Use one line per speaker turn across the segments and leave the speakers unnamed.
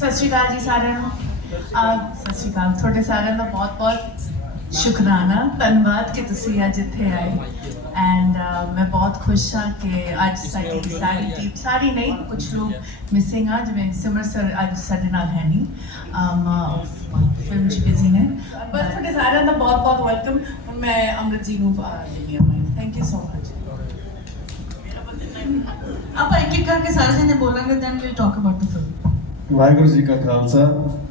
ਸਤਿ ਸ਼੍ਰੀ ਅਕਾਲ ਜੀ ਸਾਰਿਆਂ ਨੂੰ ਅਹ ਸਤਿ ਸ਼੍ਰੀ ਅਕਾਲ ਤੁਹਾਡੇ ਸਾਰਿਆਂ ਦਾ ਬਹੁਤ-ਬਹੁਤ ਸ਼ੁਕਰਾਨਾ ਧੰਨਵਾਦ ਕਿ ਤੁਸੀਂ ਅੱਜ ਇੱਥੇ ਆਏ ਐਂਡ ਮੈਂ ਬਹੁਤ ਖੁਸ਼ ਹਾਂ ਕਿ ਅੱਜ ਸਾਡੀ ਸਾਰੀ ਟੀਮ ਸਾਰੀ ਨਹੀਂ ਕੁਝ ਲੋਕ ਮਿਸਿੰਗ ਆ ਜਿਵੇਂ ਸਿਮਰ ਸਰ ਅੱਜ ਸਾਡੇ ਨਾਲ ਹੈ ਨਹੀਂ ਅਮ ਫਿਲਮ ਚ ਬਿਜ਼ੀ ਨੇ ਬਸ ਤੁਹਾਡੇ ਸਾਰਿਆਂ ਦਾ ਬਹੁਤ-ਬਹੁਤ ਵੈਲਕਮ ਹੁਣ ਮੈਂ ਅਮਰਤ ਜੀ ਨੂੰ ਦਿੰਦੀ ਹਾਂ ਥੈਂਕ ਯੂ ਸੋ ਮਚ
ਆਪਾਂ ਇੱਕ ਇੱਕ ਕਰਕੇ ਸਾਰੇ ਜਣੇ ਬੋਲਾਂਗੇ then we'll talk about the film
Waheguru ji ਕਾ ਖਾਲਸਾ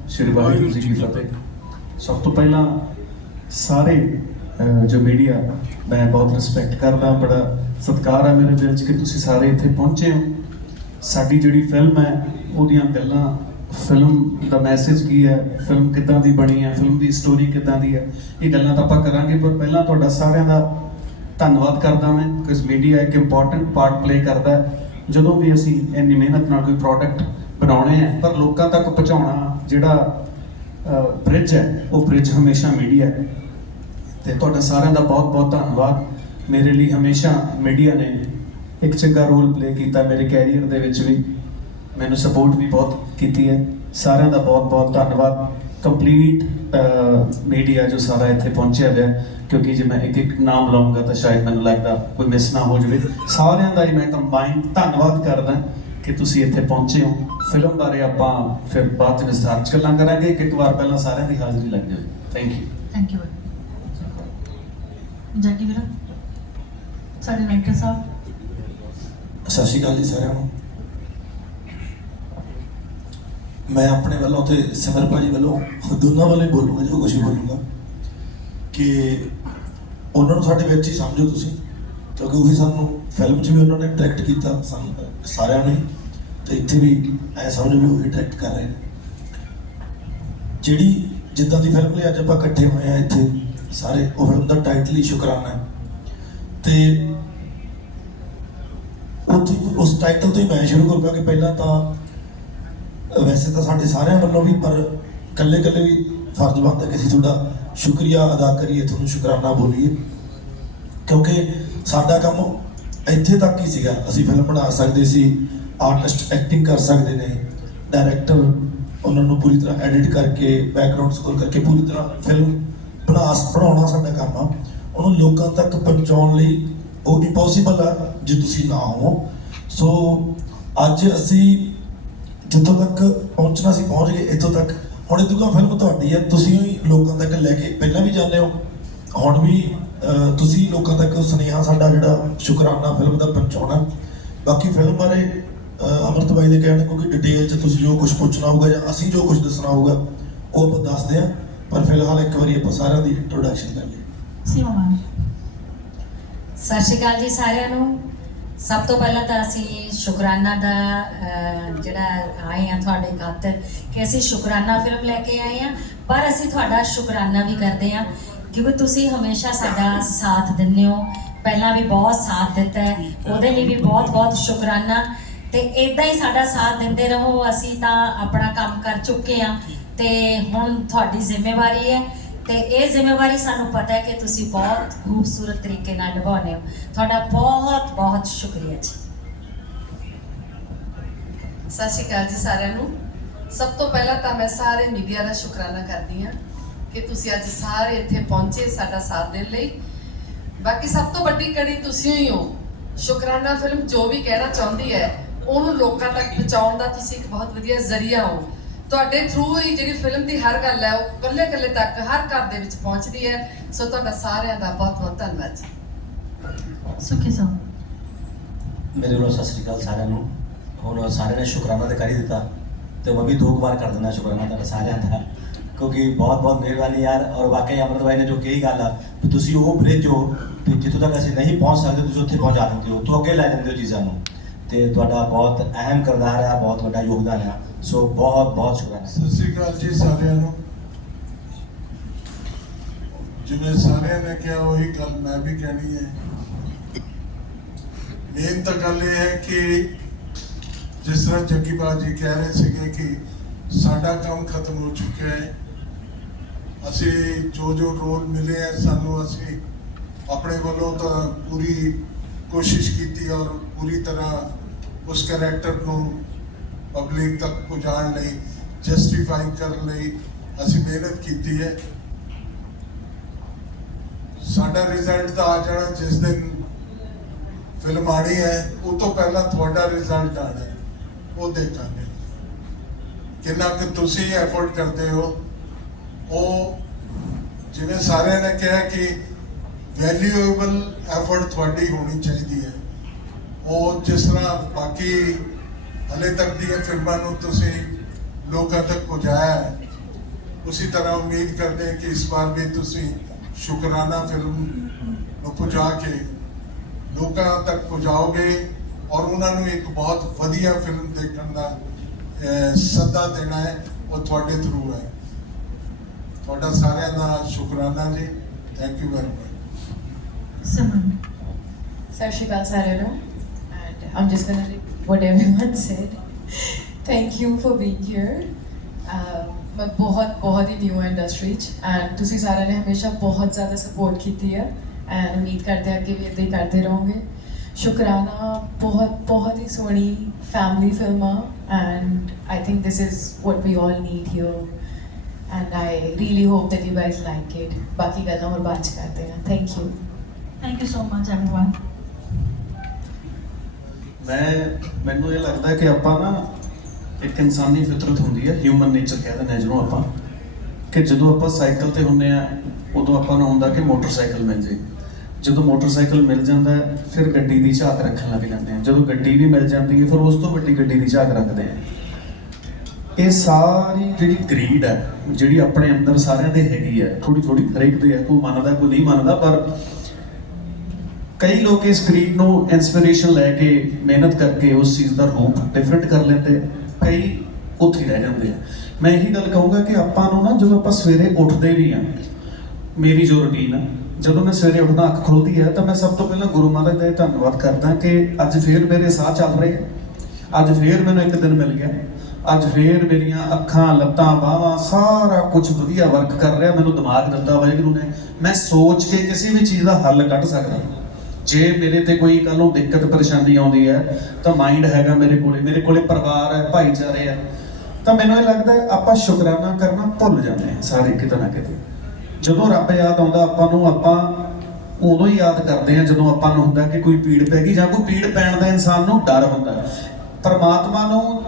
ਸ੍ਰੀ ਵਾਹਿਗੁਰੂ ਜੀ ਕੀ ਫਤਿਹ। ਸਭ ਤੋਂ ਪਹਿਲਾਂ ਸਾਰੇ ਜੋ ਮੀਡੀਆ ਮੈਂ ਬਹੁਤ ਰਿਸਪੈਕਟ ਕਰਦਾ ਬੜਾ ਸਤਿਕਾਰ ਹੈ ਮੇਰੇ ਦਿਲ 'ਚ ਕਿ ਤੁਸੀਂ ਸਾਰੇ ਇੱਥੇ ਪਹੁੰਚੇ ਹੋ। ਸਾਡੀ ਜਿਹੜੀ ਫਿਲਮ ਹੈ ਉਹਦੀਆਂ ਗੱਲਾਂ ਫਿਲਮ ਦਾ ਮੈਸੇਜ ਕੀ ਹੈ ਫਿਲਮ ਕਿੱਦਾਂ ਦੀ ਬਣੀ ਹੈ ਫਿਲਮ ਦੀ ਸਟੋਰੀ ਕਿੱਦਾਂ ਦੀ ਹੈ ਇਹ ਗੱਲਾਂ ਤਾਂ ਆਪਾਂ ਕਰਾਂਗੇ ਪਰ ਪਹਿਲਾਂ ਤੁਹਾਡਾ ਸਾਰਿਆਂ ਦਾ ਧੰਨਵਾਦ ਕਰਦਾ ਮੈਂ ਕਿਉਂਕਿ ਮੀਡੀਆ ਇੱਕ ਇੰਪੋਰਟੈਂਟ ਪਾਰਟ ਪਲੇ ਕਰਦਾ ਹੈ। ਜਦੋਂ ਵੀ ਅਸੀਂ ਇੰਨੀ ਮਿਹਨਤ ਨਾਲ ਕੋਈ ਪ੍ਰੋਡਕਟ ਬਣਾਉਣੇ ਆ, ਪਰ ਲੋਕਾਂ ਤੱਕ ਪਹੁੰਚਾਉਣਾ ਜਿਹੜਾ ਬ੍ਰਿਜ ਹੈ, ਉਹ ਬ੍ਰਿਜ ਹਮੇਸ਼ਾ ਮੀਡੀਆ ਹੈ। ਤੇ ਤੁਹਾਡਾ ਸਾਰਿਆਂ ਦਾ ਬਹੁਤ ਬਹੁਤ ਧੰਨਵਾਦ। ਮੇਰੇ ਲਈ ਹਮੇਸ਼ਾ ਮੀਡੀਆ ਨੇ ਇੱਕ ਚੰਗਾ ਰੋਲ ਪਲੇ ਕੀਤਾ ਮੇਰੇ ਕੈਰੀਅਰ ਦੇ ਵਿੱਚ ਵੀ। ਮੈਨੂੰ ਸਪੋਰਟ ਵੀ ਬਹੁਤ ਕੀਤੀ ਹੈ। ਸਾਰਿਆਂ ਦਾ ਬਹੁਤ ਬਹੁਤ ਧੰਨਵਾਦ ਕੰਪਲੀਟ ਮੀਡੀਆ ਜੋ ਸਾਰਾ ਇੱਥੇ ਪਹੁੰਚਿਆ ਹੋਇਆ, ਕਿਉਂਕਿ ਜੇ ਮੈਂ ਇੱਕ ਇੱਕ ਨਾਮ ਲਾਉਂਗਾ ਤਾਂ ਸ਼ਾਇਦ ਮੈਨੂੰ ਲੱਗਦਾ ਕੋਈ ਮਿਸ ਨਾ ਹੋ ਜਾਵੇ। ਸਾਰਿਆਂ ਦਾ ਹੀ ਮੈਂ ਕੰਬਾਈਨ ਧੰਨਵਾਦ ਕਰਦਾ। ਕਿ ਤੁਸੀਂ ਇੱਥੇ ਪਹੁੰਚੇ ਹੋ। ਫਿਲਮ ਬਾਰੇ ਆਪਾਂ ਫਿਰ ਬਾਅਦ ਵਿੱਚ ਵਿਸਥਾਰ ਚ ਗੱਲਾਂ ਕਰਾਂਗੇ। ਇੱਕ ਇੱਕ ਵਾਰ ਪਹਿਲਾਂ ਸਾਰਿਆਂ ਦੀ ਹਾਜ਼ਰੀ ਲੱਗ ਜਾਵੇ। Thank you
thank you Jaggi ਵੀਰ ਸਾਡੇ ਵੈਂਕਟ ਸਾਹਿਬ।
ਸਤਿ ਸ਼੍ਰੀ ਅਕਾਲ ਜੀ ਸਾਰਿਆਂ ਨੂੰ। ਮੈਂ ਆਪਣੇ ਵੱਲੋਂ ਤੇ ਸਿਮਰ ਭਾਜੀ ਵੱਲੋਂ ਦੋਨਾਂ ਵੱਲੋਂ ਹੀ ਬੋਲੂੰਗਾ ਜੋ ਕੁਝ ਵੀ ਬੋਲੂੰਗਾ ਕਿ ਉਹਨਾਂ ਨੂੰ ਸਾਡੇ ਵਿੱਚ ਹੀ ਸਮਝੋ ਤੁਸੀਂ। ਕਿਉਂਕਿ ਉਹੀ ਸਾਨੂੰ ਫਿਲਮ 'ਚ ਵੀ ਉਹਨਾਂ ਨੇ ਡਾਇਰੈਕਟ ਕੀਤਾ ਸਾਨੂੰ ਸਾਰਿਆਂ ਨੇ। ਤੇ ਇੱਥੇ ਵੀ ਐ ਸਮਝੋ ਵੀ ਉਹੀ ਡਾਇਰੈਕਟ ਕਰ ਰਹੇ ਨੇ। ਜਿਹੜੀ ਜਿੱਦਾਂ ਦੀ ਫਿਲਮ ਲਈ ਅੱਜ ਆਪਾਂ ਇਕੱਠੇ ਹੋਏ ਆ ਇੱਥੇ, ਸਾਰੇ, ਉਹ ਫਿਲਮ ਦਾ ਟਾਈਟਲ ਹੀ ਸ਼ੁਕਰਾਨਾ ਹੈ ਤੇ ਉੱਥੇ ਉਸ ਟਾਈਟਲ ਤੋਂ ਹੀ ਮੈਂ ਸ਼ੁਰੂ ਕਰੂੰਗਾ ਕਿ ਪਹਿਲਾਂ ਤਾਂ, ਵੈਸੇ ਤਾਂ ਸਾਡੇ ਸਾਰਿਆਂ ਵੱਲੋਂ ਵੀ, ਪਰ ਕੱਲੇ ਕੱਲੇ ਵੀ ਫਰਜ਼ ਬਣਦਾ ਕਿ ਅਸੀਂ ਤੁਹਾਡਾ ਸ਼ੁਕਰੀਆ ਅਦਾ ਕਰੀਏ, ਤੁਹਾਨੂੰ ਸ਼ੁਕਰਾਨਾ ਬੋਲੀਏ। ਕਿਉਂਕਿ ਸਾਡਾ ਕੰਮ ਇੱਥੇ ਤੱਕ ਹੀ ਸੀਗਾ। ਅਸੀਂ ਫਿਲਮ ਬਣਾ ਸਕਦੇ ਸੀ ਆਰਟਿਸਟ ਐਕਟਿੰਗ ਕਰ ਸਕਦੇ ਨੇ ਡਾਇਰੈਕਟਰ ਉਹਨਾਂ ਨੂੰ ਪੂਰੀ ਤਰ੍ਹਾਂ ਐਡਿਟ ਕਰਕੇ ਬੈਕਗ੍ਰਾਉਂਡ ਸਕੋਰ ਕਰਕੇ ਪੂਰੀ ਤਰ੍ਹਾਂ ਫਿਲਮ ਬਣਾ ਬਣਾਉਣਾ ਸਾਡਾ ਕੰਮ ਆ। ਉਹਨੂੰ ਲੋਕਾਂ ਤੱਕ ਪਹੁੰਚਾਉਣ ਲਈ ਉਹ ਇੰਪੋਸੀਬਲ ਆ, ਜੇ ਤੁਸੀਂ ਨਾ ਹੋ। ਸੋ ਅੱਜ ਅਸੀਂ ਜਿੱਥੋਂ ਤੱਕ ਪਹੁੰਚਣਾ ਸੀ, ਪਹੁੰਚ ਗਏ ਇੱਥੋਂ ਤੱਕ। ਹੁਣ ਇਹ ਤੋਂ ਫਿਲਮ ਤੁਹਾਡੀ ਹੈ ਤੁਸੀਂ ਹੀ ਲੋਕਾਂ ਤੱਕ ਲੈ ਕੇ ਪਹਿਲਾਂ ਵੀ ਜਾਂਦੇ ਹੋ। ਹੁਣ ਵੀ ਤੁਸੀਂ ਲੋਕਾਂ ਤੱਕ ਸੁਨੇਹਾ ਸਾਡਾ ਜਿਹੜਾ ਸ਼ੁਕਰਾਨਾ ਫਿਲਮ ਦਾ ਪਹੁੰਚਾਉਣਾ। ਬਾਕੀ ਫਿਲਮ ਬਾਰੇ ਅਮਰਤ ਬਾਈ ਦੇ ਕਹਿਣ ਕਿਉਂਕਿ ਡਿਟੇਲ 'ਚ ਤੁਸੀਂ ਜੋ ਕੁਝ ਪੁੱਛਣਾ ਹੋਊਗਾ ਜਾਂ ਅਸੀਂ ਜੋ ਕੁਝ ਦੱਸਣਾ ਹੋਊਗਾ, ਉਹ ਆਪਾਂ ਦੱਸਦੇ ਹਾਂ। ਪਰ ਫਿਲਹਾਲ ਇੱਕ ਵਾਰੀ ਆਪਾਂ ਸਾਰਿਆਂ ਦੀ ਇੰਟਰੋਡਕਸ਼ਨ ਕਰ ਲਈਏ।
ਸੀਮਾ
ਸਤਿ ਸ਼੍ਰੀ ਅਕਾਲ ਜੀ ਸਾਰਿਆਂ ਨੂੰ। ਸਭ ਤੋਂ ਪਹਿਲਾਂ ਤਾਂ ਅਸੀਂ ਸ਼ੁਕਰਾਨਾ ਦਾ ਜਿਹੜਾ ਆਏ ਆ ਤੁਹਾਡੇ ਖਾਤਰ ਕਿ ਅਸੀਂ ਸ਼ੁਕਰਾਨਾ ਫਿਲਮ ਲੈ ਕੇ ਆਏ ਆ ਪਰ ਅਸੀਂ ਤੁਹਾਡਾ ਸ਼ੁਕਰਾਨਾ ਵੀ ਕਰਦੇ ਆ ਕਿਉਂਕਿ ਤੁਸੀਂ ਹਮੇਸ਼ਾ ਸਾਡਾ ਸਾਥ ਦਿੰਦੇ ਹੋ। ਪਹਿਲਾਂ ਵੀ ਬਹੁਤ ਸਾਥ ਦਿੱਤਾ ਹੈ। ਉਹਦੇ ਲਈ ਵੀ ਬਹੁਤ ਬਹੁਤ ਸ਼ੁਕਰਾਨਾ। ਤੇ ਇਦਾਂ ਹੀ ਸਾਡਾ ਸਾਥ ਦਿੰਦੇ ਰਹੋ, ਅਸੀਂ ਤਾਂ ਆਪਣਾ ਕੰਮ ਕਰ ਚੁੱਕੇ ਆ ਤੇ ਹੁਣ ਤੁਹਾਡੀ ਜ਼ਿੰਮੇਵਾਰੀ ਹੈ। ਤੇ ਇਹ ਜ਼ਿੰਮੇਵਾਰੀ ਸਾਨੂੰ ਪਤਾ ਹੈ ਕਿ ਤੁਸੀਂ ਬਹੁਤ ਖੂਬਸੂਰਤ ਤਰੀਕੇ ਨਾਲ ਨਿਭਾਉਂਦੇ ਹੋ। ਤੁਹਾਡਾ ਬਹੁਤ ਬਹੁਤ ਸ਼ੁਕਰੀਆ ਜੀ।
ਸਤਿ ਸ਼੍ਰੀ ਅਕਾਲ ਜੀ ਸਾਰਿਆਂ ਨੂੰ। ਸਭ ਤੋਂ ਪਹਿਲਾਂ ਤਾਂ ਮੈਂ ਸਾਰੇ ਮੀਡੀਆ ਦਾ ਸ਼ੁਕਰਾਨਾ ਕਰਦੀ ਹਾਂ ਕਿ ਤੁਸੀਂ ਅੱਜ ਸਾਰੇ ਇੱਥੇ ਪਹੁੰਚੇ ਸਾਡਾ ਸਾਥ ਦੇਣ ਲਈ। ਬਾਕੀ ਸਭ ਤੋਂ ਵੱਡੀ ਕੜੀ ਤੁਸੀਂ ਹੀ ਹੋ। ਸ਼ੁਕਰਾਨਾ ਫਿਲਮ ਜੋ ਵੀ ਕਹਿਣਾ ਚਾਹੁੰਦੀ ਹੈ ਉਹਨੂੰ ਲੋਕਾਂ ਤੱਕ ਪਹੁੰਚਾਉਣ ਦਾ ਤੁਸੀਂ ਇੱਕ ਬਹੁਤ ਵਧੀਆ ਜ਼ਰੀਆ ਹੋ। ਤੁਹਾਡੇ ਥਰੂ ਹੀ ਜਿਹੜੀ ਫਿਲਮ ਦੀ ਹਰ ਗੱਲ ਹੈ ਉਹ ਕੱਲੇ ਕੱਲੇ ਤੱਕ ਹਰ ਘਰ ਦੇ ਵਿੱਚ ਪਹੁੰਚਦੀ ਹੈ। ਸੋ ਤੁਹਾਡਾ ਸਾਰਿਆਂ ਦਾ ਬਹੁਤ ਬਹੁਤ ਧੰਨਵਾਦ ਜੀ।
ਸੁਖੀ ਸਾਹਿਬ।
ਮੇਰੇ ਵੱਲੋਂ ਸਤਿ ਸ੍ਰੀ ਅਕਾਲ ਸਾਰਿਆਂ ਨੂੰ। ਹੁਣ ਸਾਰਿਆਂ ਨੇ ਸ਼ੁਕਰਾਨਾ ਤਾਂ ਕਰ ਹੀ ਦਿੱਤਾ ਤੇ ਮੈਂ ਵੀ ਦੋ ਕੁ ਵਾਰ ਕਰ ਦਿੰਦਾ ਸ਼ੁਕਰਾਨਾ ਤੁਹਾਡਾ ਸਾਰਿਆਂ ਦਾ। ਕਿਉਂਕਿ ਬਹੁਤ ਬਹੁਤ ਮਿਹਰਬਾਨੀ ਯਾਰ। ਔਰ ਵਾਕਈ ਅਮਰਤ ਭਾਈ ਨੇ ਜੋ ਕਹੀ ਗੱਲ ਆ ਵੀ ਤੁਸੀਂ ਉਹ ਬ੍ਰਿਜ ਹੋ ਵੀ ਜਿੱਥੋਂ ਤੱਕ ਅਸੀਂ ਨਹੀਂ ਪਹੁੰਚ ਸਕਦੇ ਤੁਸੀਂ ਉੱਥੇ ਪਹੁੰਚਾ ਦਿੰਦੇ ਹੋ। ਤੋਂ ਅੱਗੇ ਲੈ ਜਾਂਦੇ ਹੋ ਚੀਜ਼ਾਂ ਨੂੰ। ਤੇ ਤੁਹਾਡਾ ਬਹੁਤ ਅਹਿਮ ਕਿਰਦਾਰ ਆ ਬਹੁਤ ਵੱਡਾ ਯੋਗਦਾਨ ਹੈ। ਸੋ ਬਹੁਤ ਬਹੁਤ ਸ਼ੁਕਰਾਨਾ।
ਸਤਿ ਸ਼੍ਰੀ ਅਕਾਲ ਜੀ ਸਾਰਿਆਂ ਨੂੰ। ਜਿਵੇਂ ਸਾਰਿਆਂ ਨੇ ਕਿਹਾ, ਉਹੀ ਗੱਲ ਮੈਂ ਵੀ ਕਹਿਣੀ ਹੈ। ਮੇਨ ਤਾਂ ਗੱਲ ਇਹ ਹੈ ਕਿ ਜਿਸ ਤਰ੍ਹਾਂ ਜੱਗੀ ਬਾਜੀ ਕਹਿ ਰਹੇ ਸੀਗੇ ਕਿ ਸਾਡਾ ਕੰਮ ਖਤਮ ਹੋ ਚੁੱਕਿਆ ਹੈ। ਅਸੀਂ ਜੋ ਜੋ ਰੋਲ ਮਿਲੇ ਹੈ, ਸਾਨੂੰ ਅਸੀਂ ਆਪਣੇ ਵੱਲੋਂ ਤਾਂ ਪੂਰੀ ਕੋਸ਼ਿਸ਼ ਕੀਤੀ ਔਰ ਪੂਰੀ ਤਰ੍ਹਾਂ ਉਸ ਕੈਰੈਕਟਰ ਨੂੰ ਪਬਲਿਕ ਤੱਕ ਪਹੁੰਚਾਉਣ ਲਈ ਜਸਟੀਫਾਈ ਕਰਨ ਲਈ ਅਸੀਂ ਮਿਹਨਤ ਕੀਤੀ ਹੈ। ਸਾਡਾ ਰਿਜ਼ਲਟ ਤਾਂ ਆ ਜਾਣਾ ਜਿਸ ਦਿਨ ਫਿਲਮ ਆਣੀ ਹੈ, ਉਹ ਤੋਂ ਪਹਿਲਾਂ ਤੁਹਾਡਾ ਰਿਜ਼ਲਟ ਆਣਾ ਉਹ ਦੇਖਾਂਗੇ। ਕਿੰਨਾ ਕਿ ਤੁਸੀਂ ਐਫਰਟ ਕਰਦੇ ਹੋ। ਉਹ ਜਿਵੇਂ ਸਾਰਿਆਂ ਨੇ ਕਿਹਾ ਕਿ ਵੈਲਿਊਏਬਲ ਐਫਰਟ ਤੁਹਾਡੀ ਹੋਣੀ ਚਾਹੀਦੀ ਹੈ। ਉਹ ਜਿਸ ਤਰ੍ਹਾਂ ਬਾਕੀ ਹਲੇ ਤੱਕ ਦੀਆਂ ਫਿਲਮਾਂ ਨੂੰ ਤੁਸੀਂ ਲੋਕਾਂ ਤੱਕ ਪਹੁੰਚਾਇਆ ਹੈ, ਉਸੇ ਤਰ੍ਹਾਂ ਉਮੀਦ ਕਰਦੇ ਕਿ ਇਸ ਵਾਰ ਵੀ ਤੁਸੀਂ ਸ਼ੁਕਰਾਨਾ ਫਿਲਮ ਨੂੰ ਪਹੁੰਚਾ ਕੇ ਲੋਕਾਂ ਤੱਕ ਪਹੁੰਚਾਓਗੇ ਔਰ ਉਹਨਾਂ ਨੂੰ ਇੱਕ ਬਹੁਤ ਵਧੀਆ ਫਿਲਮ ਦੇਖਣ ਦਾ ਸੱਦਾ ਦੇਣਾ ਹੈ, ਉਹ ਤੁਹਾਡੇ ਥਰੂ ਹੈ। ਤੁਹਾਡਾ ਸਾਰਿਆਂ ਦਾ ਸ਼ੁਕਰਾਨਾ ਜੀ। ਥੈਂਕ ਯੂ ਵੈਰੀ ਮਚ
ਸਤਿ
ਸ਼੍ਰੀ ਅਕਾਲ ਸਾਰਿਆਂ ਨੂੰ। I'm just gonna repeat what everyone said. Thank you for being here. Um, ਮੈਂ ਬਹੁਤ ਬਹੁਤ ਹੀ ਨਿਊ ਇੰਡਸਟਰੀ ਚ ਐਂਡ ਤੁਸੀਂ ਸਾਰਿਆਂ ਨੇ ਹਮੇਸ਼ਾ ਬਹੁਤ ਜ਼ਿਆਦਾ ਸਪੋਰਟ ਕੀਤੀ ਹੈ ਐਂਡ ਉਮੀਦ ਕਰਦੇ ਹਾਂ ਕਿ ਵੀ ਇਦਾਂ ਹੀ ਕਰਦੇ ਰਹੋਗੇ ਸ਼ੁਕਰਾਨਾ ਬਹੁਤ ਬਹੁਤ ਹੀ ਸੋਹਣੀ ਫੈਮਿਲੀ ਫਿਲਮ ਆ and I think this is what we all need here and I really hope that you guys like it ਬਾਕੀ ਗੱਲਾਂ ਹੋਰ ਬਾਅਦ ਚ ਕਰਦੇ ਹਾਂ thank you
Thank you so much, everyone.
ਮੈਂ, ਮੈਨੂੰ ਇਹ ਲੱਗਦਾ ਕਿ ਆਪਾਂ ਨਾ ਇੱਕ ਇਨਸਾਨੀ ਫਿਤਰਤ ਹੁੰਦੀ ਹੈ ਹਿਊਮਨ ਨੇਚਰ ਕਹਿ ਦਿੰਦੇ ਹਾਂ ਜਿਹਨੂੰ ਆਪਾਂ, ਕਿ ਜਦੋਂ ਆਪਾਂ ਸਾਈਕਲ ਤੇ ਹੁੰਨੇ ਆ ਉਦੋਂ ਆਪਾਂ ਨੂੰ ਹੁੰਦਾ ਕਿ ਮੋਟਰਸਾਈਕਲ ਮਿਲ ਜੇ। ਜਦੋਂ ਮੋਟਰਸਾਈਕਲ ਮਿਲ ਜਾਂਦਾ, ਫਿਰ ਗੱਡੀ ਦੀ ਝਾਕ ਰੱਖਣ ਲੱਗ ਜਾਂਦੇ ਆ ਜਦੋਂ ਗੱਡੀ ਵੀ ਮਿਲ ਜਾਂਦੀ ਹੈ, ਫਿਰ ਉਸ ਤੋਂ ਵੱਡੀ ਗੱਡੀ ਦੀ ਝਾਕ ਰੱਖਦੇ ਆ ਇਹ ਸਾਰੀ ਜਿਹੜੀ ਗਰੀਡ ਹੈ, ਜਿਹੜੀ ਆਪਣੇ ਅੰਦਰ ਸਾਰਿਆਂ ਦੇ ਹੈਗੀ ਹੈ ਥੋੜੀ ਥੋੜੀ ਹਰੇਕ ਦੇ ਹੈ, ਕੋਈ ਮੰਨਦਾ, ਕੋਈ ਨਹੀਂ ਮੰਨਦਾ, ਪਰ ਕਈ ਲੋਕ ਇਸ ਕਰੀਡ ਨੂੰ ਇਨਸਪੀਰੇਸ਼ਨ ਲੈ ਕੇ ਮਿਹਨਤ ਕਰਕੇ ਉਸ ਚੀਜ਼ ਦਾ ਰੂਪ ਡਿਫਰੈਂਟ ਕਰ ਲੈਂਦੇ, ਕਈ ਉੱਥੇ ਰਹਿ ਜਾਂਦੇ ਆ। ਮੈਂ ਇਹੀ ਗੱਲ ਕਹੂੰਗਾ ਕਿ ਆਪਾਂ ਨੂੰ ਨਾ ਜਦੋਂ ਆਪਾਂ ਸਵੇਰੇ ਉੱਠਦੇ ਵੀ ਆ, ਮੇਰੀ ਜੋ ਰੁਟੀਨ ਆ, ਜਦੋਂ ਮੈਂ ਸਵੇਰੇ ਉੱਠਦਾ, ਅੱਖ ਖੁੱਲਦੀ ਹੈ ਤਾਂ ਮੈਂ ਸਭ ਤੋਂ ਪਹਿਲਾਂ ਗੁਰੂ ਮਹਾਰਾਜ ਦਾ ਇਹ ਧੰਨਵਾਦ ਕਰਦਾ ਕਿ ਅੱਜ ਫੇਰ ਮੇਰੇ ਸਾਹ ਚੱਲ ਰਹੇ ਆ। ਅੱਜ ਫੇਰ ਮੈਨੂੰ ਇੱਕ ਦਿਨ ਮਿਲ ਗਿਆ। ਅੱਜ ਫੇਰ ਮੇਰੀਆਂ ਅੱਖਾਂ, ਲੱਤਾਂ, ਬਾਹਾਂ, ਸਾਰਾ ਕੁਝ ਵਧੀਆ ਵਰਕ ਕਰ ਰਿਹਾ। ਮੈਨੂੰ ਦਿਮਾਗ ਦਿੱਤਾ ਵਾਹਿਗੁਰੂ ਨੇ। ਮੈਂ ਸੋਚ ਕੇ ਕਿਸੇ ਵੀ ਚੀਜ਼ ਦਾ ਹੱਲ ਕੱਢ ਸਕਦਾ। ਜੇ ਮੇਰੇ ਤੇ ਕੋਈ ਕੱਲ ਨੂੰ ਦਿੱਕਤ, ਪਰੇਸ਼ਾਨੀ ਆਉਂਦੀ ਹੈ, ਤਾਂ ਮਾਈਂਡ ਹੈਗਾ ਮੇਰੇ ਕੋਲੇ ਮੇਰੇ ਕੋਲੇ ਪਰਿਵਾਰ ਹੈ, ਭਾਈਚਾਰੇ ਹੈ। ਤਾਂ ਮੈਨੂੰ ਇਹ ਲੱਗਦਾ ਆਪਾਂ ਸ਼ੁਕਰਾਨਾ ਕਰਨਾ ਭੁੱਲ ਜਾਂਦੇ ਹਾਂ ਸਾਰੇ ਕਿਤੇ ਨਾ ਕਿਤੇ। ਜਦੋਂ ਰੱਬ ਯਾਦ ਆਉਂਦਾ ਆਪਾਂ ਨੂੰ, ਆਪਾਂ ਉਦੋਂ ਹੀ ਯਾਦ ਕਰਦੇ ਹਾਂ ਜਦੋਂ ਆਪਾਂ ਨੂੰ ਹੁੰਦਾ ਕਿ ਕੋਈ ਪੀੜ ਪੈ ਗਈ ਜਾਂ ਕੋਈ ਪੀੜ ਪੈਣ ਦਾ ਇਨਸਾਨ ਨੂੰ ਡਰ ਹੁੰਦਾ ਪਰਮਾਤਮਾ ਨੂੰ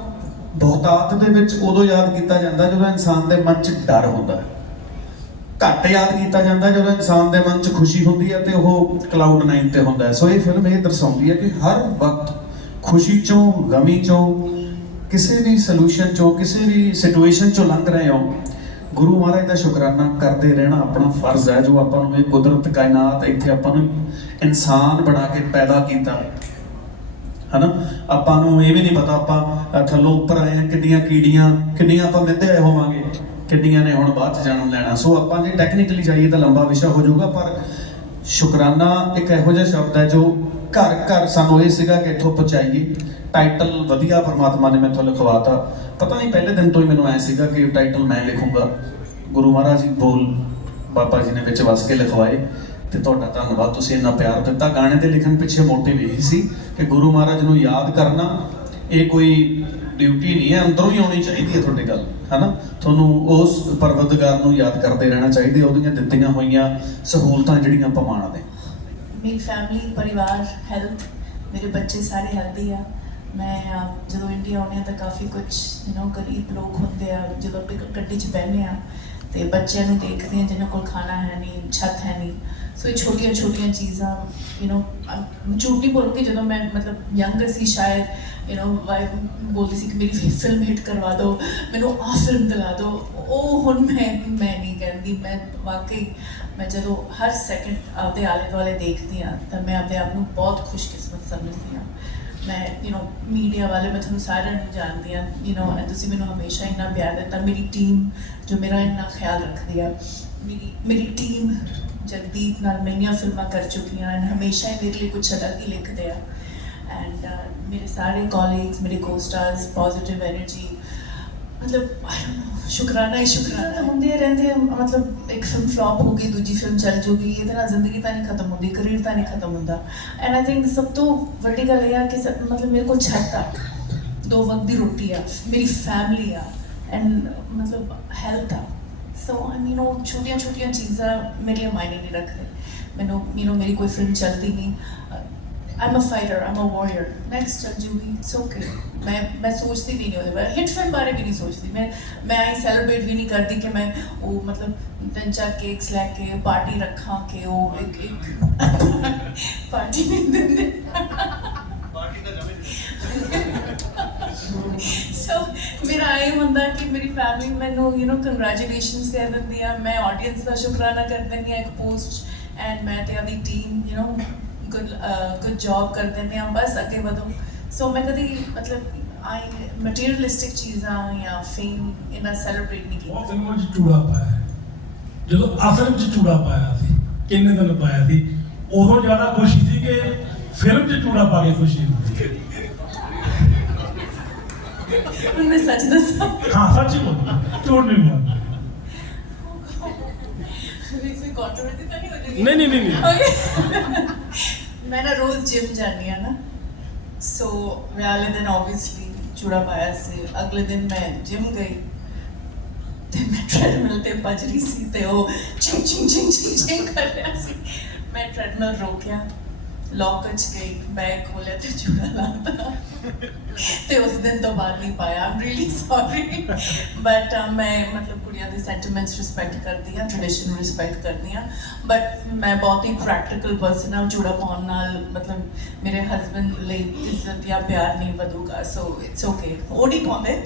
ਬਹੁਤਾਤ ਦੇ ਵਿੱਚ ਉਦੋਂ ਯਾਦ ਕੀਤਾ ਜਾਂਦਾ ਜਦੋਂ ਇਨਸਾਨ ਦੇ ਮਨ 'ਚ ਡਰ ਹੁੰਦਾ ਹੈ। ਘੱਟ ਯਾਦ ਕੀਤਾ ਜਾਂਦਾ ਜਦੋਂ ਇਨਸਾਨ ਦੇ ਮਨ 'ਚ ਖੁਸ਼ੀ ਹੁੰਦੀ ਹੈ ਤੇ ਉਹ ਕਲਾਊਡ ਨਾਈਨ ਤੇ ਹੁੰਦਾ ਹੈ। ਸੋ ਇਹ ਫਿਲਮ ਇਹ ਦਰਸਾਉਂਦੀ ਹੈ ਕਿ ਹਰ ਵਕਤ ਖੁਸ਼ੀ 'ਚੋਂ, ਗਮੀ 'ਚੋਂ, ਕਿਸੇ ਵੀ ਸੋਲੂਸ਼ਨ 'ਚੋਂ, ਕਿਸੇ ਵੀ ਸਿਚੁਏਸ਼ਨ 'ਚੋਂ ਲੰਘ ਰਹੇ ਹੋ, ਗੁਰੂ ਮਹਾਰਾਜ ਦਾ ਸ਼ੁਕਰਾਨਾ ਕਰਦੇ ਰਹਿਣਾ ਆਪਣਾ ਫਰਜ਼ ਹੈ। ਜੋ ਆਪਾਂ ਨੂੰ ਇਹ ਕੁਦਰਤ ਕਾਇਨਾਤ ਇੱਥੇ ਆਪਾਂ ਨੂੰ ਇਨਸਾਨ ਬਣਾ ਕੇ ਪੈਦਾ ਕੀਤਾ। ਹੈ ਹਨਾ? ਆਪਾਂ ਨੂੰ ਇਹ ਵੀ ਨਹੀਂ ਪਤਾ ਆਪਾਂ ਥੱਲੋਂ ਉੱਪਰ ਆਏ ਹਾਂ, ਕਿੰਨੀਆਂ ਕੀੜੀਆਂ, ਕਿੰਨੀਆਂ ਆਪਾਂ ਮਿੱਧੇ ਆਏ ਹੋਵਾਂਗੇ। ਕਿੰਨੀਆਂ ਨੇ ਹੁਣ ਬਾਅਦ ਚ ਜਨਮ ਲੈਣਾ। ਸੋ ਆਪਾਂ ਜੇ ਟੈਕਨੀਕਲੀ ਜਾਈਏ ਤਾਂ ਲੰਬਾ ਵਿਸ਼ਾ ਹੋ ਜਾਊਗਾ, ਪਰ ਸ਼ੁਕਰਾਨਾ ਇੱਕ ਇਹੋ ਜਿਹਾ ਸ਼ਬਦ ਹੈ ਜੋ ਘਰ ਘਰ ਸਾਨੂੰ ਇਹ ਸੀਗਾ ਕਿ ਇੱਥੋਂ ਪਹੁੰਚਾਈਏ। ਟਾਈਟਲ ਵਧੀਆ ਪਰਮਾਤਮਾ ਨੇ ਮੈਥੋਂ ਲਿਖਵਾਤਾ। ਪਤਾ ਨਹੀਂ, ਪਹਿਲੇ ਦਿਨ ਤੋਂ ਹੀ ਮੈਨੂੰ ਐ ਸੀਗਾ ਕਿ ਟਾਈਟਲ ਮੈਂ ਲਿਖੂੰਗਾ। ਗੁਰੂ ਮਹਾਰਾਜ ਜੀ ਬੋਲ ਬਾਬਾ ਜੀ ਨੇ ਵਿੱਚ ਵਸ ਕੇ ਲਿਖਵਾਏ। ਤੇ ਤੁਹਾਡਾ ਧੰਨਵਾਦ, ਤੁਸੀਂ ਇੰਨਾ ਪਿਆਰ ਦਿੱਤਾ। ਗਾਣੇ ਦੇ ਲਿਖਣ ਪਿੱਛੇ ਮੋਟਿਵ ਇਹ ਸੀ ਕਿ ਗੁਰੂ ਮਹਾਰਾਜ ਨੂੰ ਯਾਦ ਕਰਨਾ, ਇਹ ਕੋਈ ਡਿਊਟੀ ਨਹੀਂ ਹੈ। ਅੰਦਰੋਂ ਹੀ ਆਉਣੀ ਚਾਹੀਦੀ ਹੈ ਤੁਹਾਡੇ ਗੱਲ। ਹਨਾ ਤੁਹਾਨੂੰ ਉਸ ਪਰਵਤਗਾਰ ਨੂੰ ਯਾਦ ਕਰਦੇ ਰਹਿਣਾ ਚਾਹੀਦਾ ਉਹਦੀਆਂ ਦਿੱਤੀਆਂ ਹੋਈਆਂ ਸਹੂਲਤਾਂ ਜਿਹੜੀਆਂ ਆਪਾਂ ਮਾਣਦੇ ਹਾਂ।
ਮੇਰੀ ਫੈਮਿਲੀ ਪਰਿਵਾਰ ਹੈਲਥ ਮੇਰੇ ਬੱਚੇ ਸਾਰੇ ਹੈਲਦੀ ਆ ਮੈਂ ਅਹ, ਜਦੋਂ ਇੰਡੀਆ ਆਉਂਦੀ ਹਾਂ ਤਾਂ ਕਾਫੀ ਕੁਝ ਯੂ نو ਗਰੀਬ ਲੋਕ ਹੁੰਦੇ ਆ ਜਦੋਂ ਆਪਾਂ ਇੱਕ ਗੱਡੀ 'ਚ ਬਹਿੰਦੇ ਆ ਤੇ ਬੱਚਿਆਂ ਨੂੰ ਦੇਖਦੇ ਆ ਜਿਨ੍ਹਾਂ ਕੋਲ ਖਾਣਾ ਹੈ ਨਹੀਂ ਛੱਤ ਹੈ ਨਹੀਂ ਸੋ ਇਹ ਛੋਟੀਆਂ ਛੋਟੀਆਂ ਚੀਜ਼ਾਂ ਯੂ نو ਝੂਠ ਨਹੀਂ ਬੋਲੂੰਗੀ ਜਦੋਂ ਮੈਂ ਮਤਲਬ ਯੰਗਰ ਸੀ ਸ਼ਾਇਦ ਯੂ نو ਵਾਈ ਬੋਲਦੀ ਸੀ ਕਿ ਮੇਰੀ ਫਿਲਮ ਹਿੱਟ ਕਰਵਾ ਦਿਓ ਮੈਨੂੰ ਆਹ ਫਿਲਮ ਦਿਲਾ ਦਿਓ ਉਹ ਹੁਣ ਮੈਂ ਮੈਂ ਨਹੀਂ ਕਹਿੰਦੀ ਮੈਂ ਵਾਕਈ ਮੈਂ ਜਦੋਂ ਹਰ ਸੈਕਿੰਡ ਆਪਦੇ ਆਲੇ ਦੁਆਲੇ ਦੇਖਦੀ ਹਾਂ ਤਾਂ ਮੈਂ ਆਪਣੇ ਆਪ ਨੂੰ ਬਹੁਤ ਖੁਸ਼ਕਿਸਮਤ ਸਮਝਦੀ ਹਾਂ ਮੈਂ ਯੂ نو ਮੀਡੀਆ ਵਾਲੇ, ਮੈਂ ਤੁਹਾਨੂੰ ਸਾਰਿਆਂ ਨੂੰ ਜਾਣਦੀ ਆ ਯੂ نو ਤੁਸੀਂ ਮੈਨੂੰ ਹਮੇਸ਼ਾ ਇੰਨਾ ਪਿਆਰ ਦਿੱਤਾ ਮੇਰੀ ਟੀਮ ਜੋ ਮੇਰਾ ਇੰਨਾ ਖਿਆਲ ਰੱਖਦੀ ਆ, ਮੇਰੀ ਮੇਰੀ ਟੀਮ ਜਗਦੀਪ ਨਾਲ ਮੈਨੀਆਂ ਫਿਲਮਾਂ ਕਰ ਚੁੱਕੀਆਂ ਐਂਡ ਹਮੇਸ਼ਾ ਹੀ ਮੇਰੇ ਲਈ ਕੁਛ ਅਲੱਗ ਹੀ ਲਿਖਦੇ ਆ। ਐਂਡ ਮੇਰੇ ਸਾਰੇ ਕਾਲੀਗਸ ਮੇਰੇ ਕੋ-ਸਟਾਰਸ ਪੋਜ਼ਿਟਿਵ એનર્ਜੀ ਮਤਲਬ ਸ਼ੁਕਰਾਨਾ ਹੀ ਸ਼ੁਕਰਾਨਾ। ਹੁੰਦੇ ਰਹਿੰਦੇ ਮਤਲਬ ਇੱਕ ਫਿਲਮ ਫਲॉप ਹੋ ਗਈ, ਦੂਜੀ ਫਿਲਮ ਚੱਲ ਜੂਗੀ, ਇਹਦੇ ਨਾਲ ਜ਼ਿੰਦਗੀ ਤਾਂ ਨਹੀਂ ਖਤਮ ਹੁੰਦੀ ਕਰੀਅਰ ਤਾਂ ਨਹੀਂ ਖਤਮ ਹੁੰਦਾ। ਐਂਡ ਆਈ ਥਿੰਕ ਸਭ ਤੋਂ ਵੱਡੀ ਗੱਲ ਇਹ ਆ ਕਿ ਮਤਲਬ ਮੇਰੇ ਕੋਲ ਛੱਤ ਆ। ਦੋ ਵਕਤ ਦੀ ਰੋਟੀ ਆ, ਮੇਰੀ ਫੈਮਿਲੀ ਆ ਐਂਡ ਮਤਲਬ ਹੈਲਥ ਆ। ਸੋ ਆਈ ਮੀਨ ਉਹ ਛੋਟੀਆਂ ਛੋਟੀਆਂ ਚੀਜ਼ਾਂ ਮੇਰੇ ਲਈ ਮਾਇਨੇ ਨਹੀਂ ਰੱਖਦੇ। ਮੈਨੂੰ ਯੂ نو ਮੇਰੀ ਕੋਈ ਫਿਲਮ ਚੱਲਦੀ ਨਹੀਂ। I'm a fighter I'm a warrior next I ਜੂਗੀ ਇਟਸ ਓਕੇ ਮੈਂ ਮੈਂ ਸੋਚਦੀ ਵੀ ਨਹੀਂ ਉਹਦੇ ਬਾਰੇ ਹਿਟ ਫਿਲਮ ਬਾਰੇ ਵੀ ਨਹੀਂ ਸੋਚਦੀ ਮੈਂ ਮੈਂ ਆਈ ਸੈਲੀਬ੍ਰੇਟ ਵੀ ਨਹੀਂ ਕਰਦੀ ਕਿ ਮੈਂ ਉਹ ਮਤਲਬ ਤਿੰਨ ਚਾਰ ਕੇਕਸ ਲੈ ਕੇ ਪਾਰਟੀ ਰੱਖਾਂ ਕਿ ਉਹ ਇੱਕ ਇੱਕ ਪਾਰਟੀ ਨਹੀਂ ਦਿੰਦੇ ਪਾਰਟੀ ਤਾਂ ਜਮੇ ਸੋ ਮੇਰਾ ਇਹ ਹੁੰਦਾ ਕਿ ਮੇਰੀ ਫੈਮਿਲੀ ਮੈਨੂੰ ਯੂ نو ਕੰਗ੍ਰੈਚੁਲੇਸ਼ਨਸ ਕਹਿ ਦਿੰਦੀ ਆ ਮੈਂ ਆਡੀਅנס ਦਾ ਸ਼ੁਕਰਾਨਾ ਕਰ ਦਿੰਦੀ ਆ ਇੱਕ ਪੋਸਟ ਐਂਡ ਮੈਂ ਤੇ ਆਪਣੀ team you know good good job ਕਰ ਦਿੰਦੇ ਆ ਬਸ ਅੱਗੇ ਵਧੋ ਸੋ ਮੈਂ ਕਦੀ ਮਤਲਬ ਆਈ ਮਟੀਰੀਅਲਿਸਟਿਕ ਚੀਜ਼ਾਂ ਜਾਂ ਫੇਮ ਇਹਨਾਂ ਸੈਲੀਬ੍ਰੇਟ ਨਹੀਂ
ਉਹ
ਕੀਤਾ
ਫਿਲਮ ਵਿੱਚ ਚੂੜਾ ਪਾਇਆ ਹੈ। ਜਦੋਂ ਅਸਲ ਵਿੱਚ ਚੂੜਾ ਪਾਇਆ ਸੀ ਕਿੰਨੇ ਦਿਨ ਪਾਇਆ ਸੀ ਉਦੋਂ ਜ਼ਿਆਦਾ ਖੁਸ਼ੀ ਸੀ ਕਿ ਫਿਲਮ 'ਚ ਚੂੜਾ ਪਾ ਕੇ ਖੁਸ਼ੀ ਹੁੰਦੀ ਹੈ।
ਹੁਣ ਮੈਂ ਸੱਚ ਦੱਸਾਂ
ਹਾਂ ਸੱਚ ਬੋਲ ਝੂਠ ਨਹੀਂ ਬੋਲ
ਮੇਰੀ ਕੋਈ ਕੰਟਰੋਵਰਸੀ ਤਾਂ ਨਹੀਂ ਹੋ ਜਾਏਗੀ
ਨਹੀਂ ਨਹੀਂ ਨਹੀਂ ਨਹੀਂ
Okay. ਮੈਂ ਨਾ ਰੋਜ਼ ਜਿਮ ਜਾਂਦੀ ਆ ਨਾ। ਸੋ ਮੈਂ ਵਾਲੇ ਦਿਨ ਆਬਵੀਅਸਲੀ ਚੂੜਾ ਪਾਇਆ ਸੀ। ਅਗਲੇ ਦਿਨ ਮੈਂ ਜਿਮ ਗਈ। ਤੇ ਮੈਂ ਟ੍ਰੈਡਮਿਲ ਤੇ ਭੱਜ ਰਹੀ ਸੀ ਤੇ ਉਹ ਚਿੰਗ ਚਿੰਗ ਚਿੰਗ ਚਿੰਗ ਚਿੰਗ ਕਰ ਰਿਹਾ ਸੀ। ਮੈਂ ਟ੍ਰੈਡਮਿਲ ਰੋਕਿਆ। ਲੋਕਰ ਚ ਗਈ ਬੈਗ ਖੋਲਿਆ ਤੇ ਚੂੜਾ ਲਾਤਾ। ਤੇ ਉਸ ਦਿਨ ਤੋਂ ਬਾਅਦ ਨਹੀਂ ਪਾਇਆ ਆਮ ਰੀਲੀ ਸੌਰੀ ਬਟ ਮੈਂ ਮਤਲਬ ਕੁੜੀਆਂ ਦੇ ਸੈਂਟੀਮੈਂਟਸ ਰਿਸਪੈਕਟ ਕਰਦੀ ਆ ਟ੍ਰੈਡੀਸ਼ਨ ਰਿਸਪੈਕਟ ਕਰਦੀ ਆ ਬਟ ਮੈਂ ਬਹੁਤ ਹੀ ਪ੍ਰੈਕਟੀਕਲ ਪਰਸਨ ਆ ਜੁੜਾ ਪਾਉਣ ਨਾਲ ਮਤਲਬ ਮੇਰੇ ਹਸਬੰਡ ਲਈ ਇੱਜ਼ਤ ਜਾਂ ਪਿਆਰ ਨਹੀਂ ਵਧੂਗਾ ਸੋ ਇਟਸ ਓਕੇ ਉਹ ਨਹੀਂ ਪਾਉਂਦੇ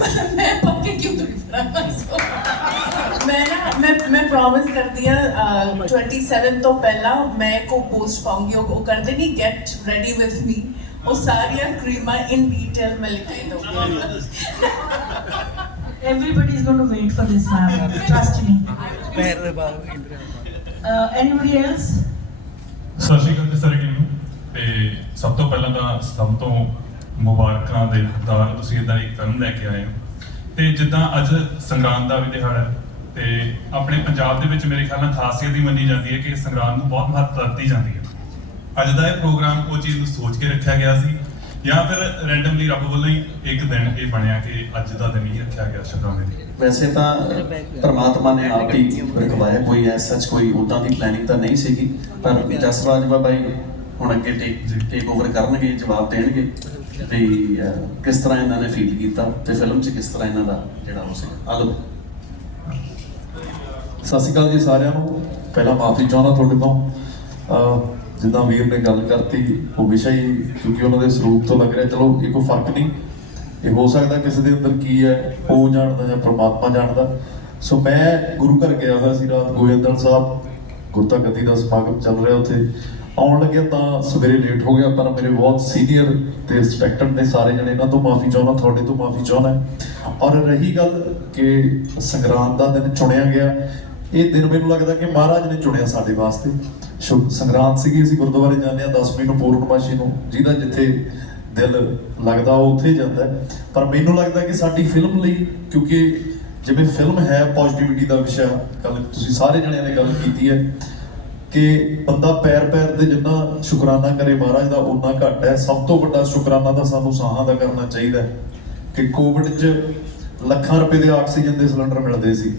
ਮਤਲਬ ਮੈਂ ਪਾ ਕੇ ਕਿਉਂ ਤੁਰੀ ਫਿਰਾਂ ਸੋ ਮੈਂ ਨਾ ਮੈਂ ਮੈਂ ਪ੍ਰੋਮਿਸ ਕਰਦੀ ਆ 27 ਤੋਂ ਪਹਿਲਾਂ ਮੈਂ ਕੋ ਪੋਸਟ ਪਾਉਂਗੀ ਉਹ ਉਹ ਕਰਦੇ ਨਹੀਂ ਗੈਟ ਰੈਡੀ ਵਿਦ ਮੀ ਉਹ ਸਾਰੀਆਂ ਕਰੀਮਾਂ ਇਨ ਡਿਟੇਲ ਮੈਂ ਲਿਖ ਕੇ ਦਊਂਗੀ
Everybody is going to wait for this, ma'am. Trust me. Uh, anybody else?
ਸਤਿ ਸ਼੍ਰੀ ਅਕਾਲ ਜੀ ਸਾਰਿਆਂ ਨੂੰ ਤੇ ਸਭ ਤੋਂ ਪਹਿਲਾਂ ਤਾਂ ਸਭ ਤੋਂ ਮੁਬਾਰਕਾਂ ਦੇ ਹੱਕਦਾਰ ਤੁਸੀਂ ਇਦਾਂ ਦੀ ਫਿਲਮ ਲੈ ਕੇ ਆਏ ਹੋ ਤੇ ਜਿੱਦਾਂ ਅੱਜ ਸੰਗਰਾਂਦ ਦਾ ਵੀ ਦਿਹਾੜਾ ਹੈ ਤੇ ਆਪਣੇ ਪੰਜਾਬ ਦੇ ਵਿੱਚ ਮੇਰੇ ਖਿਆਲ ਨਾਲ ਖਾਸੀਅਤ ਹੀ ਮੰਨੀ ਜਾਂਦੀ ਹੈ ਕਿ ਸੰਗਰਾਂਦ ਨੂੰ ਬਹੁਤ ਮਹੱਤਤਾ ਦਿੱਤੀ ਜਾਂਦੀ ਹੈ ਅੱਜ ਦਾ ਇਹ ਪ੍ਰੋਗਰਾਮ ਉਹ ਚੀਜ਼ ਨੂੰ ਸੋਚ ਕੇ ਰੱਖਿਆ ਗਿਆ ਸੀ ਜਾਂ ਫਿਰ ਰੈਂਡਮਲੀ ਰੱਬ ਵੱਲੋਂ ਹੀ ਇੱਕ ਦਿਨ ਇਹ ਬਣਿਆ ਕਿ ਅੱਜ ਦਾ ਦਿਨ ਹੀ ਰੱਖਿਆ ਗਿਆ ਸ਼ੁਕਰਾਨੇ ਲਈ
ਵੈਸੇ ਤਾਂ ਪ੍ਰਮਾਤਮਾ ਨੇ ਆਪ ਹੀ ਰਖਵਾਇਆ ਕੋਈ ਐਸਾ ਕੋਈ ਉਦਾਂ ਦੀ ਪਲੈਨਿੰਗ ਤਾਂ ਨਹੀਂ ਸੀਗੀ ਪਰ ਜਸਰਾਜ ਜੀ ਹੁਣ ਅੱਗੇ ਟੇਕ ਓਵਰ ਕਰਨਗੇ ਜਵਾਬ ਦੇਣਗੇ ਅਹ, ਕਿਸ ਤਰ੍ਹਾਂ ਇਹਨਾਂ ਨੇ ਫੀਲ ਕੀਤਾ ਤੇ ਫਿਲਮ 'ਚ ਕਿਸ ਤਰ੍ਹਾਂ ਇਹਨਾਂ ਦਾ ਜਿਹੜਾ ਉਹ ਸੀ ਹਲੋ ਸਤਿ ਸ਼੍ਰੀ ਅਕਾਲ ਜੀ ਸਾਰਿਆਂ ਨੂੰ। ਪਹਿਲਾਂ ਮਾਫੀ ਚਾਹੁੰਦਾ ਤੁਹਾਡੇ ਤੋਂ। ਜਿੱਦਾਂ ਵੀਰ ਨੇ ਗੱਲ ਕਰਤੀ, ਉਹ ਵਿਸ਼ਾ ਹੀ, ਕਿਉਂਕਿ ਉਹਨਾਂ ਦੇ ਸਰੂਪ ਤੋਂ ਲੱਗ ਰਿਹਾ ਚਲੋ, ਇਹ ਕੋਈ ਫ਼ਰਕ ਨਹੀਂ। ਇਹ ਹੋ ਸਕਦਾ ਕਿਸੇ ਦੇ ਅੰਦਰ ਕੀ ਹੈ, ਉਹ ਜਾਣਦਾ ਜਾਂ ਪ੍ਰਮਾਤਮਾ ਜਾਣਦਾ। ਸੋ ਮੈਂ ਗੁਰੂ ਘਰ ਗਿਆ ਹੋਇਆ ਸੀ ਰਾਤ ਗੋਇੰਦਲ ਸਾਹਿਬ ਗੁਰਤਾ ਗੱਦੀ ਦਾ ਸਮਾਗਮ ਚੱਲ ਰਿਹਾ ਉੱਥੇ। ਆਉਣ ਲੱਗਿਆ ਤਾਂ ਸਵੇਰੇ ਲੇਟ ਹੋ ਗਿਆ, ਪਰ ਮੇਰੇ ਬਹੁਤ ਸੀਨੀਅਰ ਤੇ ਰਿਸਪੈਕਟਡ ਨੇ ਸਾਰੇ ਜਣੇ, ਇਹਨਾਂ ਤੋਂ ਮਾਫੀ ਚਾਹੁੰਦਾ, ਤੁਹਾਡੇ ਤੋਂ ਮਾਫੀ ਚਾਹੁੰਦਾ। ਔਰ ਰਹੀ ਗੱਲ ਕਿ ਸੰਗਰਾਂਦ ਦਾ ਦਿਨ ਚੁਣਿਆ ਗਿਆ। ਇਹ ਦਿਨ ਮੈਨੂੰ ਲੱਗਦਾ ਕਿ ਮਹਾਰਾਜ ਨੇ ਚੁਣਿਆ ਸਾਡੇ ਵਾਸਤੇ। ਸ਼ੁਭ ਸੰਗਰਾਂਦ ਸੀਗੀ, ਅਸੀਂ ਗੁਰਦੁਆਰੇ ਜਾਂਦੇ ਆ 10ਵੀਂ ਨੂੰ ਪੂਰਨਮਾਸ਼ੀ ਨੂੰ, ਜਿਹਦਾ ਜਿੱਥੇ ਦਿਲ ਲੱਗਦਾ ਉਹ ਉੱਥੇ ਜਾਂਦਾ ਪਰ ਮੈਨੂੰ ਲੱਗਦਾ ਕਿ ਸਾਡੀ ਫਿਲਮ ਲਈ, ਕਿਉਂਕਿ ਜਿਵੇਂ ਫਿਲਮ ਹੈ ਪੋਜ਼ਿਟਿਵਿਟੀ ਦਾ ਵਿਸ਼ਾ ਕੱਲ ਤੁਸੀਂ ਸਾਰੇ ਜਣਿਆਂ ਨੇ ਗੱਲ ਕੀਤੀ ਹੈ, ਕਿ ਬੰਦਾ ਪੈਰ ਪੈਰ ਤੇ ਜਿੰਨਾ ਸ਼ੁਕਰਾਨਾ ਕਰੇ ਮਹਾਰਾਜ ਦਾ ਉਨਾ ਘੱਟ ਹੈ। ਸਭ ਤੋਂ ਵੱਡਾ ਸ਼ੁਕਰਾਨਾ ਤਾਂ ਸਾਨੂੰ ਸਾਹਾਂ ਦਾ ਕਰਨਾ ਚਾਹੀਦਾ ਕਿ ਕੋਵਿਡ 'ਚ ਲੱਖਾਂ ਰੁਪਏ ਦੇ ਆਕਸੀਜਨ ਦੇ ਸਿਲੰਡਰ ਮਿਲਦੇ ਸੀ।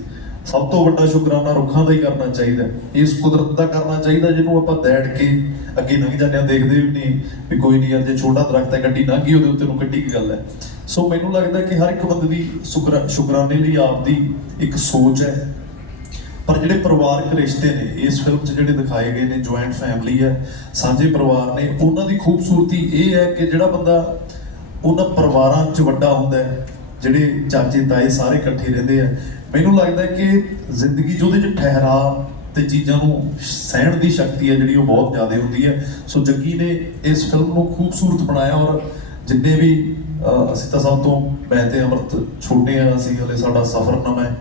ਸਭ ਤੋਂ ਵੱਡਾ ਸ਼ੁਕਰਾਨਾ ਰੁੱਖਾਂ ਦਾ ਹੀ ਕਰਨਾ ਚਾਹੀਦਾ ਇਸ ਕੁਦਰਤ ਦਾ ਕਰਨਾ ਚਾਹੀਦਾ, ਜਿਹਨੂੰ ਆਪਾਂ ਦੈੜ ਕੇ ਅੱਗੇ ਲੰਘ ਜਾਂਦੇ ਆ ਦੇਖਦੇ ਵੀ ਨਹੀਂ ਵੀ ਕੋਈ ਨਹੀਂ ਯਾਰ ਜੇ ਛੋਟਾ ਦਰਖਤ ਹੈ, ਗੱਡੀ ਲੰਘ ਗਈ, ਉਹਦੇ ਉੱਤੇ ਨੂੰ ਕਿੱਡੀ ਕੀ ਗੱਲ ਹੈ। ਸੋ ਮੈਨੂੰ ਲੱਗਦਾ ਕਿ ਹਰ ਇੱਕ ਬੰਦੇ ਦੀ ਸ਼ੁਕਰਾਨੇ ਲਈ ਆਪਦੀ ਇੱਕ ਸੋਚ ਹੈ। ਪਰ ਜਿਹੜੇ ਪਰਿਵਾਰਕ ਰਿਸ਼ਤੇ ਨੇ, ਇਸ ਫਿਲਮ 'ਚ ਜਿਹੜੇ ਦਿਖਾਏ ਗਏ ਨੇ ਜੁਆਇੰਟ ਫੈਮਿਲੀ ਹੈ, ਸਾਂਝੇ ਪਰਿਵਾਰ ਨੇ, ਉਹਨਾਂ ਦੀ ਖੂਬਸੂਰਤੀ ਇਹ ਹੈ ਕਿ ਜਿਹੜਾ ਬੰਦਾ ਉਹਨਾਂ ਪਰਿਵਾਰਾਂ 'ਚ ਵੱਡਾ ਹੁੰਦਾ ਹੈ, ਜਿਹੜੇ ਚਾਚੇ ਤਾਏ ਸਾਰੇ ਇਕੱਠੇ ਰਹਿੰਦੇ ਆ ਮੈਨੂੰ ਲੱਗਦਾ ਕਿ ਜ਼ਿੰਦਗੀ 'ਚ ਉਹਦੇ 'ਚ ਠਹਿਰਾ ਤੇ ਚੀਜ਼ਾਂ ਨੂੰ ਸਹਿਣ ਦੀ ਸ਼ਕਤੀ ਹੈ ਜਿਹੜੀ ਉਹ ਬਹੁਤ ਜ਼ਿਆਦਾ ਹੁੰਦੀ ਹੈ। ਸੋ ਜੱਗੀ ਨੇ ਇਸ ਫਿਲਮ ਨੂੰ ਖੂਬਸੂਰਤ ਬਣਾਇਆ ਔਰ ਜਿੰਨੇ ਵੀ ਅਸੀਂ ਤਾਂ ਸਭ ਤੋਂ ਮੈਂ ਤੇ ਅਮਰਤ ਛੋਟੇ ਆ ਅਸੀਂ ਹਲੇ ਸਾਡਾ ਸਫ਼ਰਨਾਮਾ ਹੈ।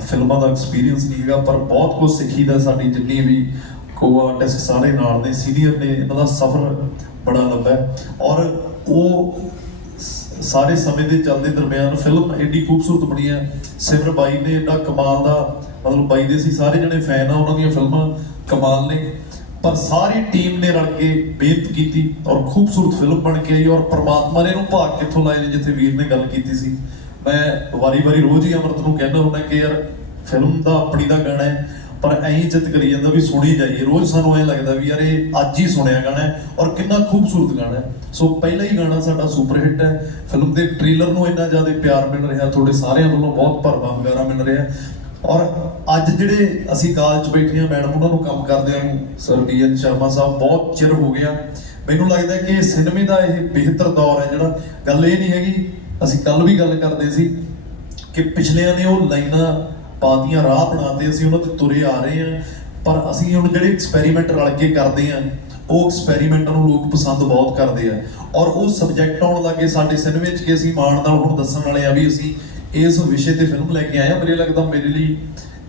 ਫਿਲਮਾਂ ਦਾ ਐਕਸਪੀਰੀਅੰਸ ਨਹੀਂ ਹੈਗਾ, ਪਰ ਬਹੁਤ ਕੁਝ ਸਿੱਖੀਦਾ ਸਾਡੀ ਜਿੰਨੀ ਵੀ ਕੋ ਆਰਟਿਸਟ ਸਾਰੇ ਨਾਲ ਨੇ ਸੀਨੀਅਰ ਨੇ, ਇਹਨਾਂ ਦਾ ਸਫ਼ਰ ਬੜਾ ਲੰਬਾ ਹੈ। ਔਰ ਉਹ ਸਾਰੇ ਸਮੇਂ ਦੇ ਚੱਲਦੇ ਦਰਮਿਆਨ ਫਿਲਮ ਐਡੀ ਖੂਬਸੂਰਤ ਬਣੀ ਹੈ। ਸਿਮਰ ਬਾਈ ਨੇ ਏਡਾ ਕਮਾਲ ਦਾ, ਮਤਲਬ ਬਾਈ ਦੇ ਸੀ ਸਾਰੇ ਜਣੇ ਫੈਨ ਆ, ਉਹਨਾਂ ਦੀਆਂ ਫਿਲਮਾਂ ਕਮਾਲ ਨੇ। ਪਰ ਸਾਰੀ ਟੀਮ ਨੇ ਰਲ ਕੇ ਮਿਹਨਤ ਕੀਤੀ ਔਰ ਖੂਬਸੂਰਤ ਫਿਲਮ ਬਣ ਕੇ ਆਈ ਔਰ ਪ੍ਰਮਾਤਮਾ ਨੇ ਇਹਨੂੰ ਭਾਗ ਕਿੱਥੋਂ ਲਾਏ ਨੇ, ਜਿੱਥੇ ਵੀਰ ਨੇ ਗੱਲ ਕੀਤੀ ਸੀ। ਮੈਂ ਵਾਰੀ-ਵਾਰੀ ਰੋਜ਼ ਹੀ ਅਮਰਤ ਨੂੰ ਕਹਿੰਦਾ ਹੁੰਦਾ ਕਿ ਯਾਰ, ਫਿਲਮ ਦਾ ਆਪਣੀ ਦਾ ਗਾਣਾ ਹੈ। ਪਰ ਐਂ ਜਿੱਤ ਕਰੀ ਜਾਂਦਾ ਵੀ ਸੁਣੀ ਜਾਈਏ। ਰੋਜ਼ ਸਾਨੂੰ ਐਂ ਲੱਗਦਾ ਵੀ ਯਾਰ ਇਹ ਅੱਜ ਹੀ ਸੁਣਿਆ ਗਾਣਾ ਔਰ ਕਿੰਨਾ ਖੂਬਸੂਰਤ ਗਾਣਾ ਹੈ। ਸੋ ਪਹਿਲਾ ਹੀ ਗਾਣਾ ਸਾਡਾ ਸੁਪਰ ਹਿੱਟ ਹੈ। ਫਿਲਮ ਦੇ ਟ੍ਰੇਲਰ ਨੂੰ ਇੰਨਾ ਜ਼ਿਆਦਾ ਪਿਆਰ ਮਿਲ ਰਿਹਾ, ਤੁਹਾਡੇ ਸਾਰਿਆਂ ਵੱਲੋਂ ਬਹੁਤ ਭਰਵਾਂ ਵਗੈਰਾ ਮਿਲ ਰਿਹਾ ਔਰ ਅੱਜ ਜਿਹੜੇ ਅਸੀਂ ਕਾਲ 'ਚ ਬੈਠੇ ਆ ਮੈਡਮ ਉਹਨਾਂ ਨੂੰ ਕੰਮ ਕਰਦਿਆਂ ਨੂੰ ਸਰ ਡੀਐਨ ਸ਼ਰਮਾ ਸਾਹਿਬ ਬਹੁਤ ਚਿਰ ਹੋ ਗਿਆ। ਮੈਨੂੰ ਲੱਗਦਾ ਕਿ ਸਿਨੇਮੇ ਦਾ ਇਹ ਬਿਹਤਰ ਦੌਰ ਹੈ ਜਿਹੜਾ। ਗੱਲ ਇਹ ਨਹੀਂ ਹੈਗੀ, ਅਸੀਂ ਕੱਲ ਵੀ ਗੱਲ ਕਰਦੇ ਸੀ ਕਿ ਪਿਛਲਿਆਂ ਨੇ ਉਹ ਲਾਈਨਾਂ ਪਾਤੀਆਂ ਰਾਹ ਬਣਾਤੇ ਅਸੀਂ ਉਹਨਾਂ ਤੇ ਤੁਰੇ ਆ ਰਹੇ ਹਾਂ। ਪਰ ਅਸੀਂ ਹੁਣ ਜਿਹੜੇ ਐਕਸਪੈਰੀਮੈਂਟ ਰਲ ਕੇ ਕਰਦੇ ਹਾਂ, ਉਹ ਐਕਸਪੈਰੀਮੈਂਟਾਂ ਨੂੰ ਲੋਕ ਪਸੰਦ ਬਹੁਤ ਕਰਦੇ ਆ। ਔਰ ਉਹ ਸਬਜੈਕਟ ਆਉਣ ਲੱਗੇ ਸਾਡੇ ਸਿਨੇਮੇ 'ਚ ਕਿ ਅਸੀਂ ਮਾਣ ਨਾਲ ਹੁਣ ਦੱਸਣ ਵਾਲੇ ਆ ਵੀ ਅਸੀਂ ਇਸ ਵਿਸ਼ੇ ਤੇ ਫਿਲਮ ਲੈ ਕੇ ਆਏ ਆ ਮੇਰੇ ਲੱਗਦਾ ਮੇਰੇ ਲਈ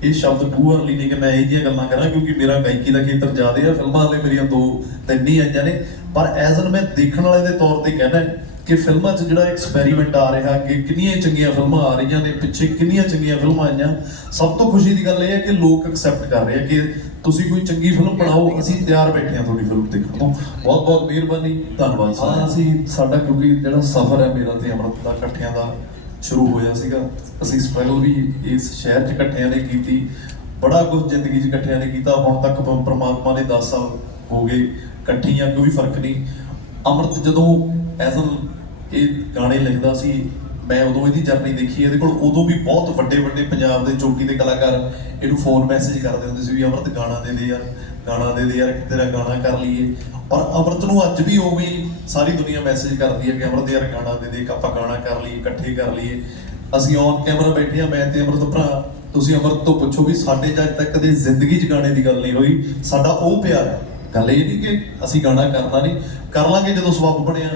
ਇਹ ਸ਼ਬਦ ਟੂ ਅਰਲੀ ਨਹੀਂ ਕਿ ਮੈਂ ਇਹ ਜਿਹੀਆਂ ਗੱਲਾਂ ਕਰਾਂ, ਕਿਉਂਕਿ ਮੇਰਾ ਗਾਇਕੀ ਦਾ ਖੇਤਰ ਜ਼ਿਆਦਾ ਆ। ਫਿਲਮਾਂ ਵਾਲੇ ਮੇਰੀਆਂ ਦੋ ਤਿੰਨ ਹੀ ਆਈਆਂ ਨੇ। ਪਰ ਐਜ਼ ਅਨ ਮੈਂ ਦੇਖਣ ਵਾਲੇ ਦੇ ਤੌਰ ਤੇ ਕਹਿਣਾ ਕਿ ਫਿਲਮਾਂ 'ਚ ਜਿਹੜਾ ਐਕਸਪੈਰੀਮੈਂਟ ਆ ਰਿਹਾ ਕਿ ਕਿੰਨੀਆਂ ਚੰਗੀਆਂ ਫਿਲਮਾਂ ਆ ਰਹੀਆਂ ਨੇ, ਪਿੱਛੇ ਕਿੰਨੀਆਂ ਚੰਗੀਆਂ ਫਿਲਮਾਂ ਆਈਆਂ, ਸਭ ਤੋਂ ਖੁਸ਼ੀ ਦੀ ਗੱਲ ਇਹ ਹੈ ਕਿ ਲੋਕ ਐਕਸੈਪਟ ਕਰ ਰਹੇ ਆ ਕਿ ਤੁਸੀਂ ਕੋਈ ਚੰਗੀ ਫਿਲਮ ਬਣਾਓ, ਅਸੀਂ ਤਿਆਰ ਬੈਠੇ ਹਾਂ ਤੁਹਾਡੀ ਫਿਲਮ ਦੇਖਣ ਤੋਂ। ਬਹੁਤ ਬਹੁਤ ਮਿਹਰਬਾਨੀ, ਧੰਨਵਾਦ ਹਾਂ, ਅਸੀਂ ਸਾਡਾ ਕਿਉਂਕਿ ਜਿਹੜਾ ਸਫ਼ਰ ਹੈ ਮੇਰਾ ਤੇ ਅਮਰਤ ਦਾ, ਇਕੱਠਿਆਂ ਦਾ ਸ਼ੁਰੂ ਹੋਇਆ ਸੀਗਾ। ਅਸੀਂ ਸਟਰਗਲ ਵੀ ਇਸ ਸ਼ਹਿਰ 'ਚ ਇਕੱਠਿਆਂ ਨੇ ਕੀਤੀ, ਬੜਾ ਕੁਝ ਜ਼ਿੰਦਗੀ 'ਚ ਇਕੱਠਿਆਂ ਨੇ ਕੀਤਾ। ਹੁਣ ਤੱਕ ਪ- ਪ੍ਰਮਾਤਮਾ ਨੇ 10 ਸਾਲ ਹੋ ਗਏ ਇਕੱਠੀਆਂ ਕੋਈ ਫ਼ਰਕ ਨਹੀਂ। ਅਮਰਤ ਜਦੋਂ ਐਜ਼ ਇਹ ਗਾਣੇ ਲਿਖਦਾ ਸੀ, ਮੈਂ ਉਦੋਂ ਇਹਦੀ ਜਰਨੀ ਦੇਖੀ, ਇਹਦੇ ਕੋਲ ਉਦੋਂ ਵੀ ਬਹੁਤ ਵੱਡੇ ਵੱਡੇ ਪੰਜਾਬ ਦੇ ਚੋਟੀ ਦੇ ਕਲਾਕਾਰ ਇਹਨੂੰ ਫੋਨ ਮੈਸੇਜ ਕਰਦੇ ਹੁੰਦੇ ਸੀ ਵੀ ਅਮਰਤ ਗਾਣਾ ਦੇ ਦੇ ਯਾਰ, ਗਾਣਾ ਦੇ ਦੇ ਯਾਰ ਤੇਰਾ ਗਾਣਾ ਕਰ ਲਈਏ। ਔਰ ਅਮਰਤ ਨੂੰ ਅੱਜ ਵੀ ਉਵੇਂ ਸਾਰੀ ਦੁਨੀਆ ਮੈਸੇਜ ਕਰਦੀ ਹੈ ਕਿ ਅਮਰਤ ਯਾਰ ਗਾਣਾ ਦੇ ਦੇ ਆਪਾਂ ਗਾਣਾ ਕਰ ਲਈਏ, ਇਕੱਠੇ ਕਰ ਲਈਏ। ਅਸੀਂ ਔਨ ਕੈਮਰਾ ਬੈਠੇ ਆ ਮੈਂ ਤੇ ਅਮਰਤ ਭਰਾ, ਤੁਸੀਂ ਅਮਰਤ ਤੋਂ ਪੁੱਛੋ ਵੀ ਸਾਡੇ ਜੱਜ ਤੱਕ ਕਦੇ ਜ਼ਿੰਦਗੀ 'ਚ ਗਾਣੇ ਦੀ ਗੱਲ ਨਹੀਂ ਹੋਈ। ਸਾਡਾ ਉਹ ਪਿਆਰ ਹੈ ਗੱਲ ਇਹ ਨਹੀਂ ਕਿ ਅਸੀਂ ਗਾਣਾ ਕਰਨਾ ਨਹੀਂ, ਕਰ ਲਾਂਗੇ ਜਦੋਂ ਸਬੱਬ ਬਣਿਆ।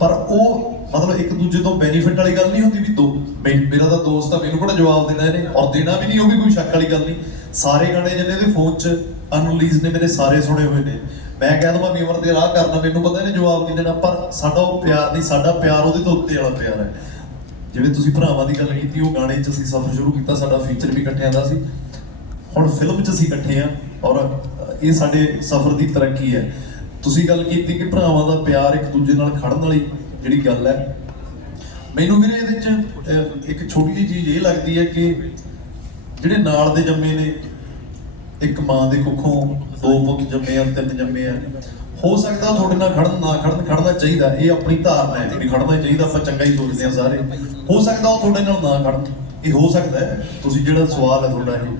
ਪਰ ਉਹ ਮਤਲਬ ਇੱਕ ਦੂਜੇ ਤੋਂ ਬੈਨੀਫਿਟ ਵਾਲੀ ਗੱਲ ਨਹੀਂ ਹੁੰਦੀ ਵੀ ਦੋ, ਮੈਂ- ਮੇਰਾ ਤਾਂ ਦੋਸਤ ਆ, ਮੈਨੂੰ ਕਿਹੜਾ ਜਵਾਬ ਦੇਣਾ ਇਹਨੇ? ਔਰ ਦੇਣਾ ਵੀ ਨਹੀਂ, ਉਹ ਵੀ ਕੋਈ ਸ਼ੱਕ ਵਾਲੀ ਗੱਲ ਨਹੀਂ। ਸਾਰੇ ਗਾਣੇ ਜਿੰਨੇ ਦੇ ਫੋਨ 'ਚ ਅਨਰਿਲੀਜ਼ ਨੇ, ਮੇਰੇ ਸਾਰੇ ਸੁਣੇ ਹੋਏ ਨੇ। ਮੈਂ ਕਹਿ ਦਵਾਂ ਵੀ ਅਮਰ ਦੇ ਰਾਹ ਕਰਨਾ, ਮੈਨੂੰ ਪਤਾ ਇਹਨੇ ਜਵਾਬ ਨਹੀਂ ਦੇਣਾ, ਪਰ ਸਾਡਾ ਉਹ ਪਿਆਰ ਨਹੀਂ, ਸਾਡਾ ਪਿਆਰ ਉਹਦੇ ਤੋਂ ਉੱਤੇ ਵਾਲਾ ਪਿਆਰ ਹੈ। ਜਿਹੜੇ ਤੁਸੀਂ ਭਰਾਵਾਂ ਦੀ ਗੱਲ ਕੀਤੀ, ਉਹ ਗਾਣੇ 'ਚ ਅਸੀਂ ਸਫ਼ਰ ਸ਼ੁਰੂ ਕੀਤਾ, ਸਾਡਾ ਫੀਚਰ ਵੀ ਇਕੱਠਿਆਂ ਦਾ ਸੀ। ਹੁਣ ਫਿਲਮ 'ਚ ਅਸੀਂ ਇਕੱਠੇ ਆ ਔਰ ਇਹ ਸਾਡੇ ਸਫ਼ਰ ਦੀ ਤਰੱਕੀ ਹੈ। ਤੁਸੀਂ ਗੱਲ ਕੀਤੀ ਕਿ ਭਰਾਵਾਂ ਦਾ ਪਿਆਰ ਇੱਕ ਦੂਜੇ ਨਾਲ ਖੜਨ ਵਾਲੀ ਜਿਹੜੀ ਗੱਲ ਹੈ। ਮੈਨੂੰ ਵੀਰੇ ਇਹਦੇ 'ਚ ਇੱਕ ਛੋਟੀ ਜਿਹੀ ਚੀਜ਼ ਇਹ ਲੱਗਦੀ ਹੈ ਕਿ ਜਿਹੜੇ ਨਾਲ ਦੇ ਜੰਮੇ ਨੇ, ਇੱਕ ਮਾਂ ਦੇ ਕੁੱਖੋਂ ਦੋ ਪੁੱਤ ਜੰਮੇ ਆ, ਤਿੰਨ ਜੰਮੇ ਆ, ਹੋ ਸਕਦਾ ਤੁਹਾਡੇ ਨਾਲ ਖੜਨ, ਨਾ ਖੜਨ, ਖੜਨਾ ਚਾਹੀਦਾ। ਇਹ ਆਪਣੀ ਧਾਰਨਾ ਹੈ ਵੀ ਖੜਨਾ ਚਾਹੀਦਾ, ਆਪਾਂ ਚੰਗਾ ਹੀ ਸੋਚਦੇ ਆ ਸਾਰੇ। ਹੋ ਸਕਦਾ ਉਹ ਤੁਹਾਡੇ ਨਾਲ ਨਾ ਖੜਨ। ਇਹ ਹੋ ਸਕਦਾ ਹੈ। ਤੁਸੀਂ ਜਿਹੜਾ ਸਵਾਲ ਹੈ ਤੁਹਾਡਾ ਇਹ।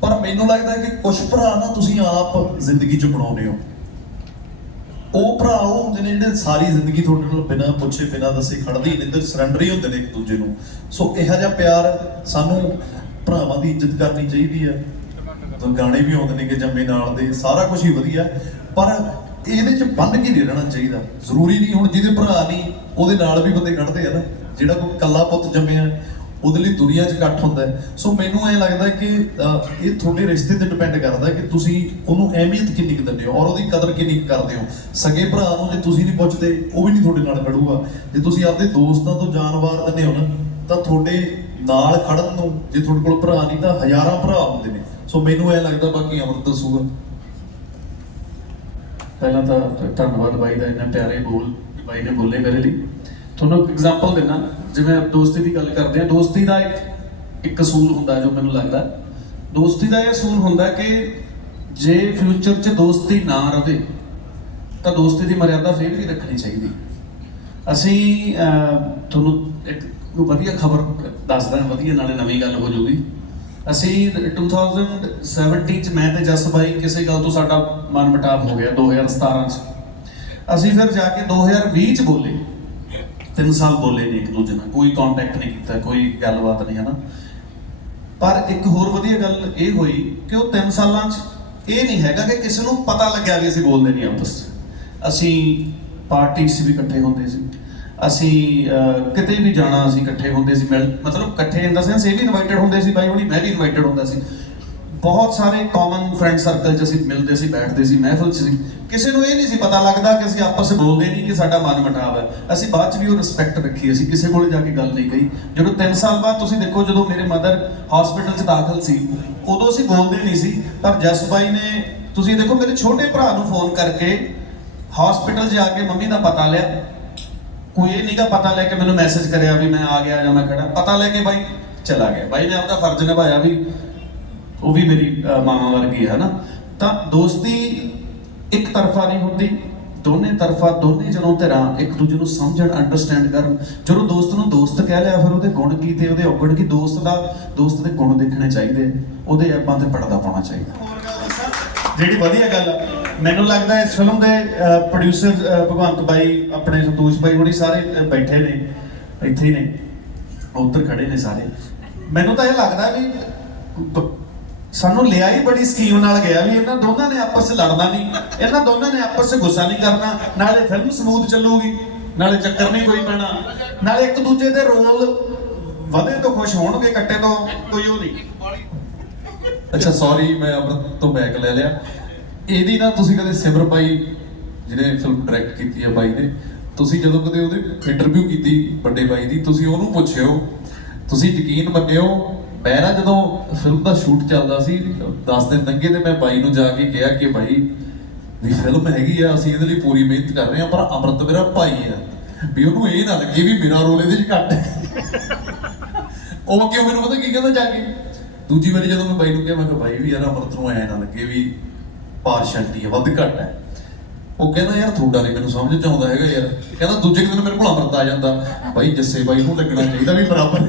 ਪਰ ਮੈਨੂੰ ਲੱਗਦਾ ਕਿ ਕੁਝ ਭਰਾ ਨਾ ਤੁਸੀਂ ਆਪ ਜ਼ਿੰਦਗੀ 'ਚ ਬਣਾਉਂਦੇ ਹੋ। ਉਹ ਭਰਾ ਉਹ ਹੁੰਦੇ ਨੇ ਜਿਹੜੇ ਸਾਰੀ ਜ਼ਿੰਦਗੀ ਤੁਹਾਡੇ ਨਾਲ ਬਿਨਾਂ ਪੁੱਛੇ, ਬਿਨਾਂ ਦੱਸੇ ਖੜਦੇ ਹੀ ਨੇ ਸਰੈਂਡਰ ਹੀ ਹੁੰਦੇ ਨੇ ਇੱਕ ਦੂਜੇ ਨੂੰ। ਸੋ ਇਹੋ ਜਿਹਾ ਪਿਆਰ ਸਾਨੂੰ ਭਰਾਵਾਂ ਦੀ ਇੱਜ਼ਤ ਕਰਨੀ ਚਾਹੀਦੀ ਹੈ। ਤਾਂ ਗਾਣੇ ਵੀ ਆਉਂਦੇ ਨੇ ਕਿ ਜੰਮੇ ਨਾਲ ਦੇ, ਸਾਰਾ ਕੁਝ ਹੀ ਵਧੀਆ। ਪਰ ਇਹਦੇ ਚ ਬੰਨ ਕੇ ਨਹੀਂ ਰਹਿਣਾ ਚਾਹੀਦਾ। ਜ਼ਰੂਰੀ ਨਹੀਂ ਹੁਣ ਜਿਹਦੇ ਭਰਾ ਨਹੀਂ, ਉਹਦੇ ਨਾਲ ਵੀ ਬੰਦੇ ਖੜਦੇ ਆ ਨਾ। ਜਿਹੜਾ ਕੋਈ ਕੱਲਾ ਪੁੱਤ ਜੰਮਿਆ ਉਹਦੇ ਲਈ ਦੁਨੀਆ 'ਚ ਇਕੱਠ ਹੁੰਦਾ ਸੋ ਮੈਨੂੰ ਐ ਲੱਗਦਾ ਕਿ ਇਹ ਤੁਹਾਡੇ ਰਿਸ਼ਤੇ ਤੇ ਡਿਪੈਂਡ ਕਰਦਾ ਕਿ ਤੁਸੀਂ ਉਹਨੂੰ ਅਹਿਮੀਅਤ ਕਿੰਨੀ ਕੁ ਦਿੰਦੇ ਹੋ ਔਰ ਉਹਦੀ ਕਦਰ ਕਿੰਨੀ ਕੁ ਕਰਦੇ ਹੋ। ਸਗੇ ਭਰਾ ਨੂੰ ਜੇ ਤੁਸੀਂ ਨਹੀਂ ਪੁੱਛਦੇ, ਉਹ ਵੀ ਨਹੀਂ ਤੁਹਾਡੇ ਨਾਲ ਖੜੂਗਾ। ਜੇ ਤੁਸੀਂ ਆਪਦੇ ਦੋਸਤਾਂ ਤੋਂ ਜਾਨਵਾਰ ਦਿੰਦੇ ਹੋ ਨਾ, ਤਾਂ ਤੁਹਾਡੇ ਨਾਲ ਖੜਨ ਨੂੰ ਜੇ ਤੁਹਾਡੇ ਕੋਲ ਭਰਾ ਨਹੀਂ, ਤਾਂ ਹਜ਼ਾਰਾਂ ਭਰਾ ਹੁੰਦੇ ਨੇ। ਸੋ ਮੈਨੂੰ ਐ ਲੱਗਦਾ ਬਾਕੀ ਅਮਰਤ ਦੱਸੂਗਾ। ਪਹਿਲਾਂ ਤਾਂ ਧੰਨਵਾਦ ਬਾਈ ਦਾ ਇੰਨਾ ਪਿਆਰੇ ਬੋਲ, ਬਾਈ ਨੇ ਬੋਲੇ ਮੇਰੇ ਲਈ। ਤੁਹਾਨੂੰ ਇੱਕ ਐਗਜ਼ਾਮਪਲ ਦੇਣਾ ਜਿਵੇਂ ਦੋਸਤੀ ਦੀ ਗੱਲ ਕਰਦੇ ਆ, ਦੋਸਤੀ ਦਾ ਇੱਕ ਇੱਕ ਅਸੂਲ ਹੁੰਦਾ ਜੋ ਮੈਨੂੰ ਲੱਗਦਾ। ਦੋਸਤੀ ਦਾ ਇਹ ਅਸੂਲ ਹੁੰਦਾ ਕਿ ਜੇ ਫਿਊਚਰ 'ਚ ਦੋਸਤੀ ਨਾ ਰਵੇ, ਤਾਂ ਦੋਸਤੀ ਦੀ ਮਰਿਆਦਾ ਫੇਰ ਵੀ ਰੱਖਣੀ ਚਾਹੀਦੀ। ਅਸੀਂ ਤੁਹਾਨੂੰ ਇੱਕ ਵਧੀਆ ਖਬਰ ਦੱਸਦਾ, ਵਧੀਆ ਨਾਲੇ ਨਵੀਂ ਗੱਲ ਹੋ ਜਾਊਗੀ ਅਸੀਂ 2017 ਚ ਮੈਂ ਤੇ ਜਸ ਬਾਈ ਕਿਸੇ ਗੱਲ ਤੋਂ ਸਾਡਾ ਮਨ ਮੁਟਾਵ ਹੋ ਗਿਆ 2017 ਚ। ਅਸੀਂ ਫਿਰ ਜਾ ਕੇ 2020 ਚ ਬੋਲੇ। ਤਿੰਨ ਸਾਲ ਬੋਲੇ ਨਹੀਂ ਇੱਕ ਦੂਜੇ ਨਾਲ। ਕੋਈ ਕੰਟੈਕਟ ਨਹੀਂ ਕੀਤਾ, ਕੋਈ ਗੱਲਬਾਤ ਨਹੀਂ, ਹਨਾ? ਪਰ ਇੱਕ ਹੋਰ ਵਧੀਆ ਗੱਲ ਇਹ ਹੋਈ ਕਿ ਉਹ ਤਿੰਨ ਸਾਲਾਂ 'ਚ ਇਹ ਨਹੀਂ ਹੈਗਾ ਕਿ ਕਿਸੇ ਨੂੰ ਪਤਾ ਲੱਗਿਆ ਵੀ ਅਸੀਂ ਬੋਲਦੇ ਨਹੀਂ ਆਪਸ 'ਚ। ਅਸੀਂ ਪਾਰਟੀ 'ਚ ਵੀ ਇਕੱਠੇ ਹੁੰਦੇ ਸੀ। ਅਸੀਂ ਕਿਤੇ ਵੀ ਜਾਣਾ ਅਸੀਂ ਇਕੱਠੇ ਹੁੰਦੇ ਸੀ ਮਿਲ ਮਤਲਬ ਇਕੱਠੇ ਇਨ ਸੀ ਅਸੀਂ ਇਹ ਵੀ ਇਨਵਾਈਟਡ ਹੁੰਦੇ ਸੀ, ਬਾਈ ਹੁਣੀ, ਮੈਂ ਵੀ ਇਨਵਾਈਟਡ ਹੁੰਦਾ ਸੀ। ਬਹੁਤ ਸਾਰੇ ਕਾਮਨ ਫਰੈਂਡ ਸਰਕਲ 'ਚ ਅਸੀਂ ਮਿਲਦੇ ਸੀ, ਬੈਠਦੇ ਸੀ, ਮਹਿਫਲ 'ਚ ਸੀ। ਕਿਸੇ ਨੂੰ ਇਹ ਨਹੀਂ ਸੀ ਪਤਾ ਲੱਗਦਾ ਕਿ ਅਸੀਂ ਆਪਸ ਵਿੱਚ ਬੋਲਦੇ ਨਹੀਂ ਕਿ ਸਾਡਾ ਮਨ ਮਟਾਵ ਹੈ। ਅਸੀਂ ਬਾਅਦ 'ਚ ਵੀ ਉਹ ਰਿਸਪੈਕਟ ਰੱਖੀ, ਅਸੀਂ ਕਿਸੇ ਕੋਲੇ ਜਾ ਕੇ ਗੱਲ ਨਹੀਂ ਕਹੀ। ਜਦੋਂ 3 ਸਾਲ ਬਾਅਦ ਤੁਸੀਂ ਦੇਖੋ, ਜਦੋਂ ਮੇਰੇ ਮਦਰ ਹਸਪੀਟਲ 'ਚ ਦਾਖਲ ਸੀ, ਉਦੋਂ ਅਸੀਂ ਬੋਲਦੇ ਨਹੀਂ ਸੀ, ਪਰ ਜਸ ਬਾਈ ਨੇ, ਤੁਸੀਂ ਦੇਖੋ ਮੇਰੇ ਛੋਟੇ ਭਰਾ ਨੂੰ ਫੋਨ ਕਰਕੇ ਹਸਪੀਟਲ ਜਾ ਕੇ ਮੰਮੀ ਦਾ ਪਤਾ ਲਿਆ।
ਕੋਈ ਇਹ ਨਹੀਂਗਾ ਪਤਾ ਲੈ ਕੇ ਮੈਨੂੰ ਮੈਸੇਜ ਕਰਿਆ ਵੀ ਮੈਂ ਆ ਗਿਆ ਜਾਂ ਮੈਂ ਖੜਾ। ਪਤਾ ਲੈ ਕੇ ਬਾਈ ਚਲਾ ਗਿਆ। ਬਾਈ ਨੇ ਆਪਦਾ ਫਰਜ਼ ਨਿਭਾਇਆ ਵੀ ਉਹ ਵੀ ਮੇਰੀ ਅਹ, ਵਰਗੀ ਹੈ ਨਾ ਤਾਂ ਦੋਸਤੀ ਇੱਕ ਤਰਫਾ ਨਹੀਂ ਹੁੰਦੀ ਦੋਨੇ ਤਰਫਾ ਦੋਨੇ ਜਦੋਂ ਧਿਰਾਂ ਇੱਕ ਦੂਜੇ ਨੂੰ ਸਮਝਣ ਅੰਡਰਸਟੈਂਡ ਕਰਨ। ਜਦੋਂ ਦੋਸਤ ਨੂੰ ਦੋਸਤ ਕਹਿ ਲਿਆ ਫਿਰ ਉਹਦੇ ਗੁਣ ਕੀ ਤੇ ਉਹਦੇ ਔਗਣ ਕੀ? ਦੋਸਤ ਦਾ ਦੋਸਤ ਦੇ ਗੁਣ ਦੇਖਣੇ ਚਾਹੀਦੇ। ਉਹਦੇ ਐਬਾਂ ਤੇ ਪੜਦਾ ਪਾਉਣਾ ਚਾਹੀਦਾ। ਜਿਹੜੀ ਵਧੀਆ ਗੱਲ ਆ ਮੈਨੂੰ ਲੱਗਦਾ ਇਸ ਫਿਲਮ ਦੇ ਪ੍ਰੋਡਿਊਸਰ ਭਗਵੰਤ ਬਾਈ ਆਪਣੇ ਸੰਤੋਸ਼ ਬਾਈ ਹੁਣੀ ਸਾਰੇ ਬੈਠੇ ਨੇ ਇੱਥੇ ਨੇ ਉੱਧਰ ਖੜੇ ਨੇ ਸਾਰੇ। ਮੈਨੂੰ ਤਾਂ ਇਹ ਲੱਗਦਾ ਵੀ ਸਾਨੂੰ ਲਿਆ ਹੀ ਬੜੀ ਸਕੀਮ ਨਾਲ ਗਿਆ ਵੀ ਇਹਨਾਂ ਦੋਨਾਂ ਨੇ ਆਪਸ 'ਚ ਲੜਨਾ ਨਹੀਂ। ਇਹਨਾਂ ਦੋਨਾਂ ਨੇ ਆਪਸ 'ਚ ਗੁੱਸਾ ਨਹੀਂ ਕਰਨਾ। ਨਾਲੇ ਫਿਲਮ ਸਮੂਥ ਚੱਲੂਗੀ। ਨਾਲੇ ਚੱਕਰ ਨਹੀਂ ਕੋਈ ਪੈਣਾ। ਨਾਲੇ ਇੱਕ ਦੂਜੇ ਦੇ ਰੋਲ ਵਧੇ ਤੋਂ ਖੁਸ਼ ਹੋਣਗੇ ਕੱਟੇ ਤੋਂ, ਕੋਈ ਉਹ ਨਹੀਂ।
ਅੱਛਾ ਸੌਰੀ ਮੈਂ ਅਮਰਤ ਤੋਂ ਬੈਕ ਲੈ ਲਿਆ। ਇਹਦੀ ਨਾ ਤੁਸੀਂ ਕਦੇ ਸਿਮਰ ਬਾਈ ਜਿਹੜੇ ਫਿਲਮ ਡਾਇਰੈਕਟ ਕੀਤੀ ਹੈ ਬਾਈ ਨੇ, ਤੁਸੀਂ ਜਦੋਂ ਕਦੇ ਉਹਦੇ ਇੰਟਰਵਿਊ ਕੀਤੀ ਵੱਡੇ ਬਾਈ ਦੀ, ਤੁਸੀਂ ਉਹਨੂੰ ਪੁੱਛਿਓ, ਤੁਸੀਂ ਯਕੀਨ ਮੰਨਿਓ ਮੈਂ ਨਾ ਜਦੋਂ ਫਿਲਮ ਦਾ ਸ਼ੂਟ ਚੱਲਦਾ ਸੀ 10 ਦਿਨ ਲੰਘੇ ਤੇ ਮੈਂ ਬਾਈ ਨੂੰ ਜਾ ਕੇ ਕਿਹਾ ਕਿ ਬਾਈ, ਵੀ ਫਿਲਮ ਹੈਗੀ ਆ, ਅਸੀਂ ਇਹਦੇ ਲਈ ਪੂਰੀ ਮਿਹਨਤ ਕਰ ਰਹੇ ਆ ਪਰ ਅਮਰਤ ਮੇਰਾ ਭਾਈ ਆ। ਵੀ ਉਹਨੂੰ ਇਹ ਨਾ ਲੱਗੇ ਵੀ ਮੇਰਾ ਰੋਲ ਇਹਦੇ 'ਚ ਘੱਟ। ਹੈ ਉਹ ਕਿਉਂ ਮੈਨੂੰ ਪਤਾ ਕੀ ਕਹਿੰਦਾ ਜਾ ਕੇ? ਦੂਜੀ ਵਾਰੀ ਜਦੋਂ ਮੈਂ ਬਾਈ ਨੂੰ ਕਿਹਾ, ਮੈਂ ਕਿਹਾ, ਬਾਈ ਵੀ ਯਾਰ ਅਮਰਤ ਨੂੰ ਐ ਨਾ ਲੱਗੇ ਵੀ ਪਾਰਸ਼ੈਲਿਟੀ ਹੈ ਵੱਧ ਘੱਟ ਹੈ ਉਹ ਕਹਿੰਦਾ, ਯਾਰ ਤੁਹਾਡਾ ਨਹੀਂ ਮੈਨੂੰ ਸਮਝ ਚ ਆਉਂਦਾ ਹੈਗਾ ਯਾਰ। ਕਹਿੰਦਾ, ਦੂਜੇ ਕੁ ਦਿਨ ਮੇਰੇ ਕੋਲ ਅਮਰਤ ਆ ਜਾਂਦਾ। ਬਾਈ ਜੱਸੇ ਬਾਈ ਨੂੰ ਲੱਗਣਾ ਚਾਹੀਦਾ ਵੀ ਬਰਾਬਰ।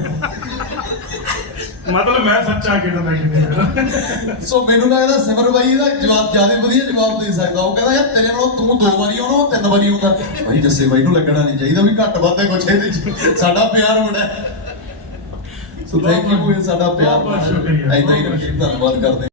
ਮਤਲਬ ਮੈਂ ਸੱਚਾ ਕਿਹਦਾ ਮੈਂ ਕਿਹਦਾ
ਸੋ ਮੈਨੂੰ ਲੱਗਦਾ ਸਿਮਰ ਬਾਈ ਦਾ ਜਵਾਬ ਜ਼ਿਆਦਾ ਵਧੀਆ ਜਵਾਬ ਦੇ ਸਕਦਾ। ਉਹ ਕਹਿੰਦਾ ਯਾਰ ਤੇਰੇ ਨਾਲੋਂ ਤੂੰ ਦੋ ਵਾਰੀ ਆਉਣਾ ਉਹ ਤਿੰਨ ਵਾਰੀ ਆਉਂਦਾ। ਬਾਈ ਜੱਸੇ ਬਾਈ ਨੂੰ ਲੱਗਣਾ ਨਹੀਂ ਚਾਹੀਦਾ ਵੀ ਘੱਟ ਵੱਧ ਕੁਛ ਇਹਦੇ ਚ। ਸਾਡਾ ਪਿਆਰ ਹੋਣਾ। ਸੋ ਥੈਂਕ ਯੂ ਸਾਡਾ ਪਿਆਰ
ਬਹੁਤ ਬਹੁਤ ਸ਼ੁਕਰੀਆ।
ਐਦਾਂ ਹੀ ਰੱਖੀ ਧੰਨਵਾਦ ਕਰਦੇ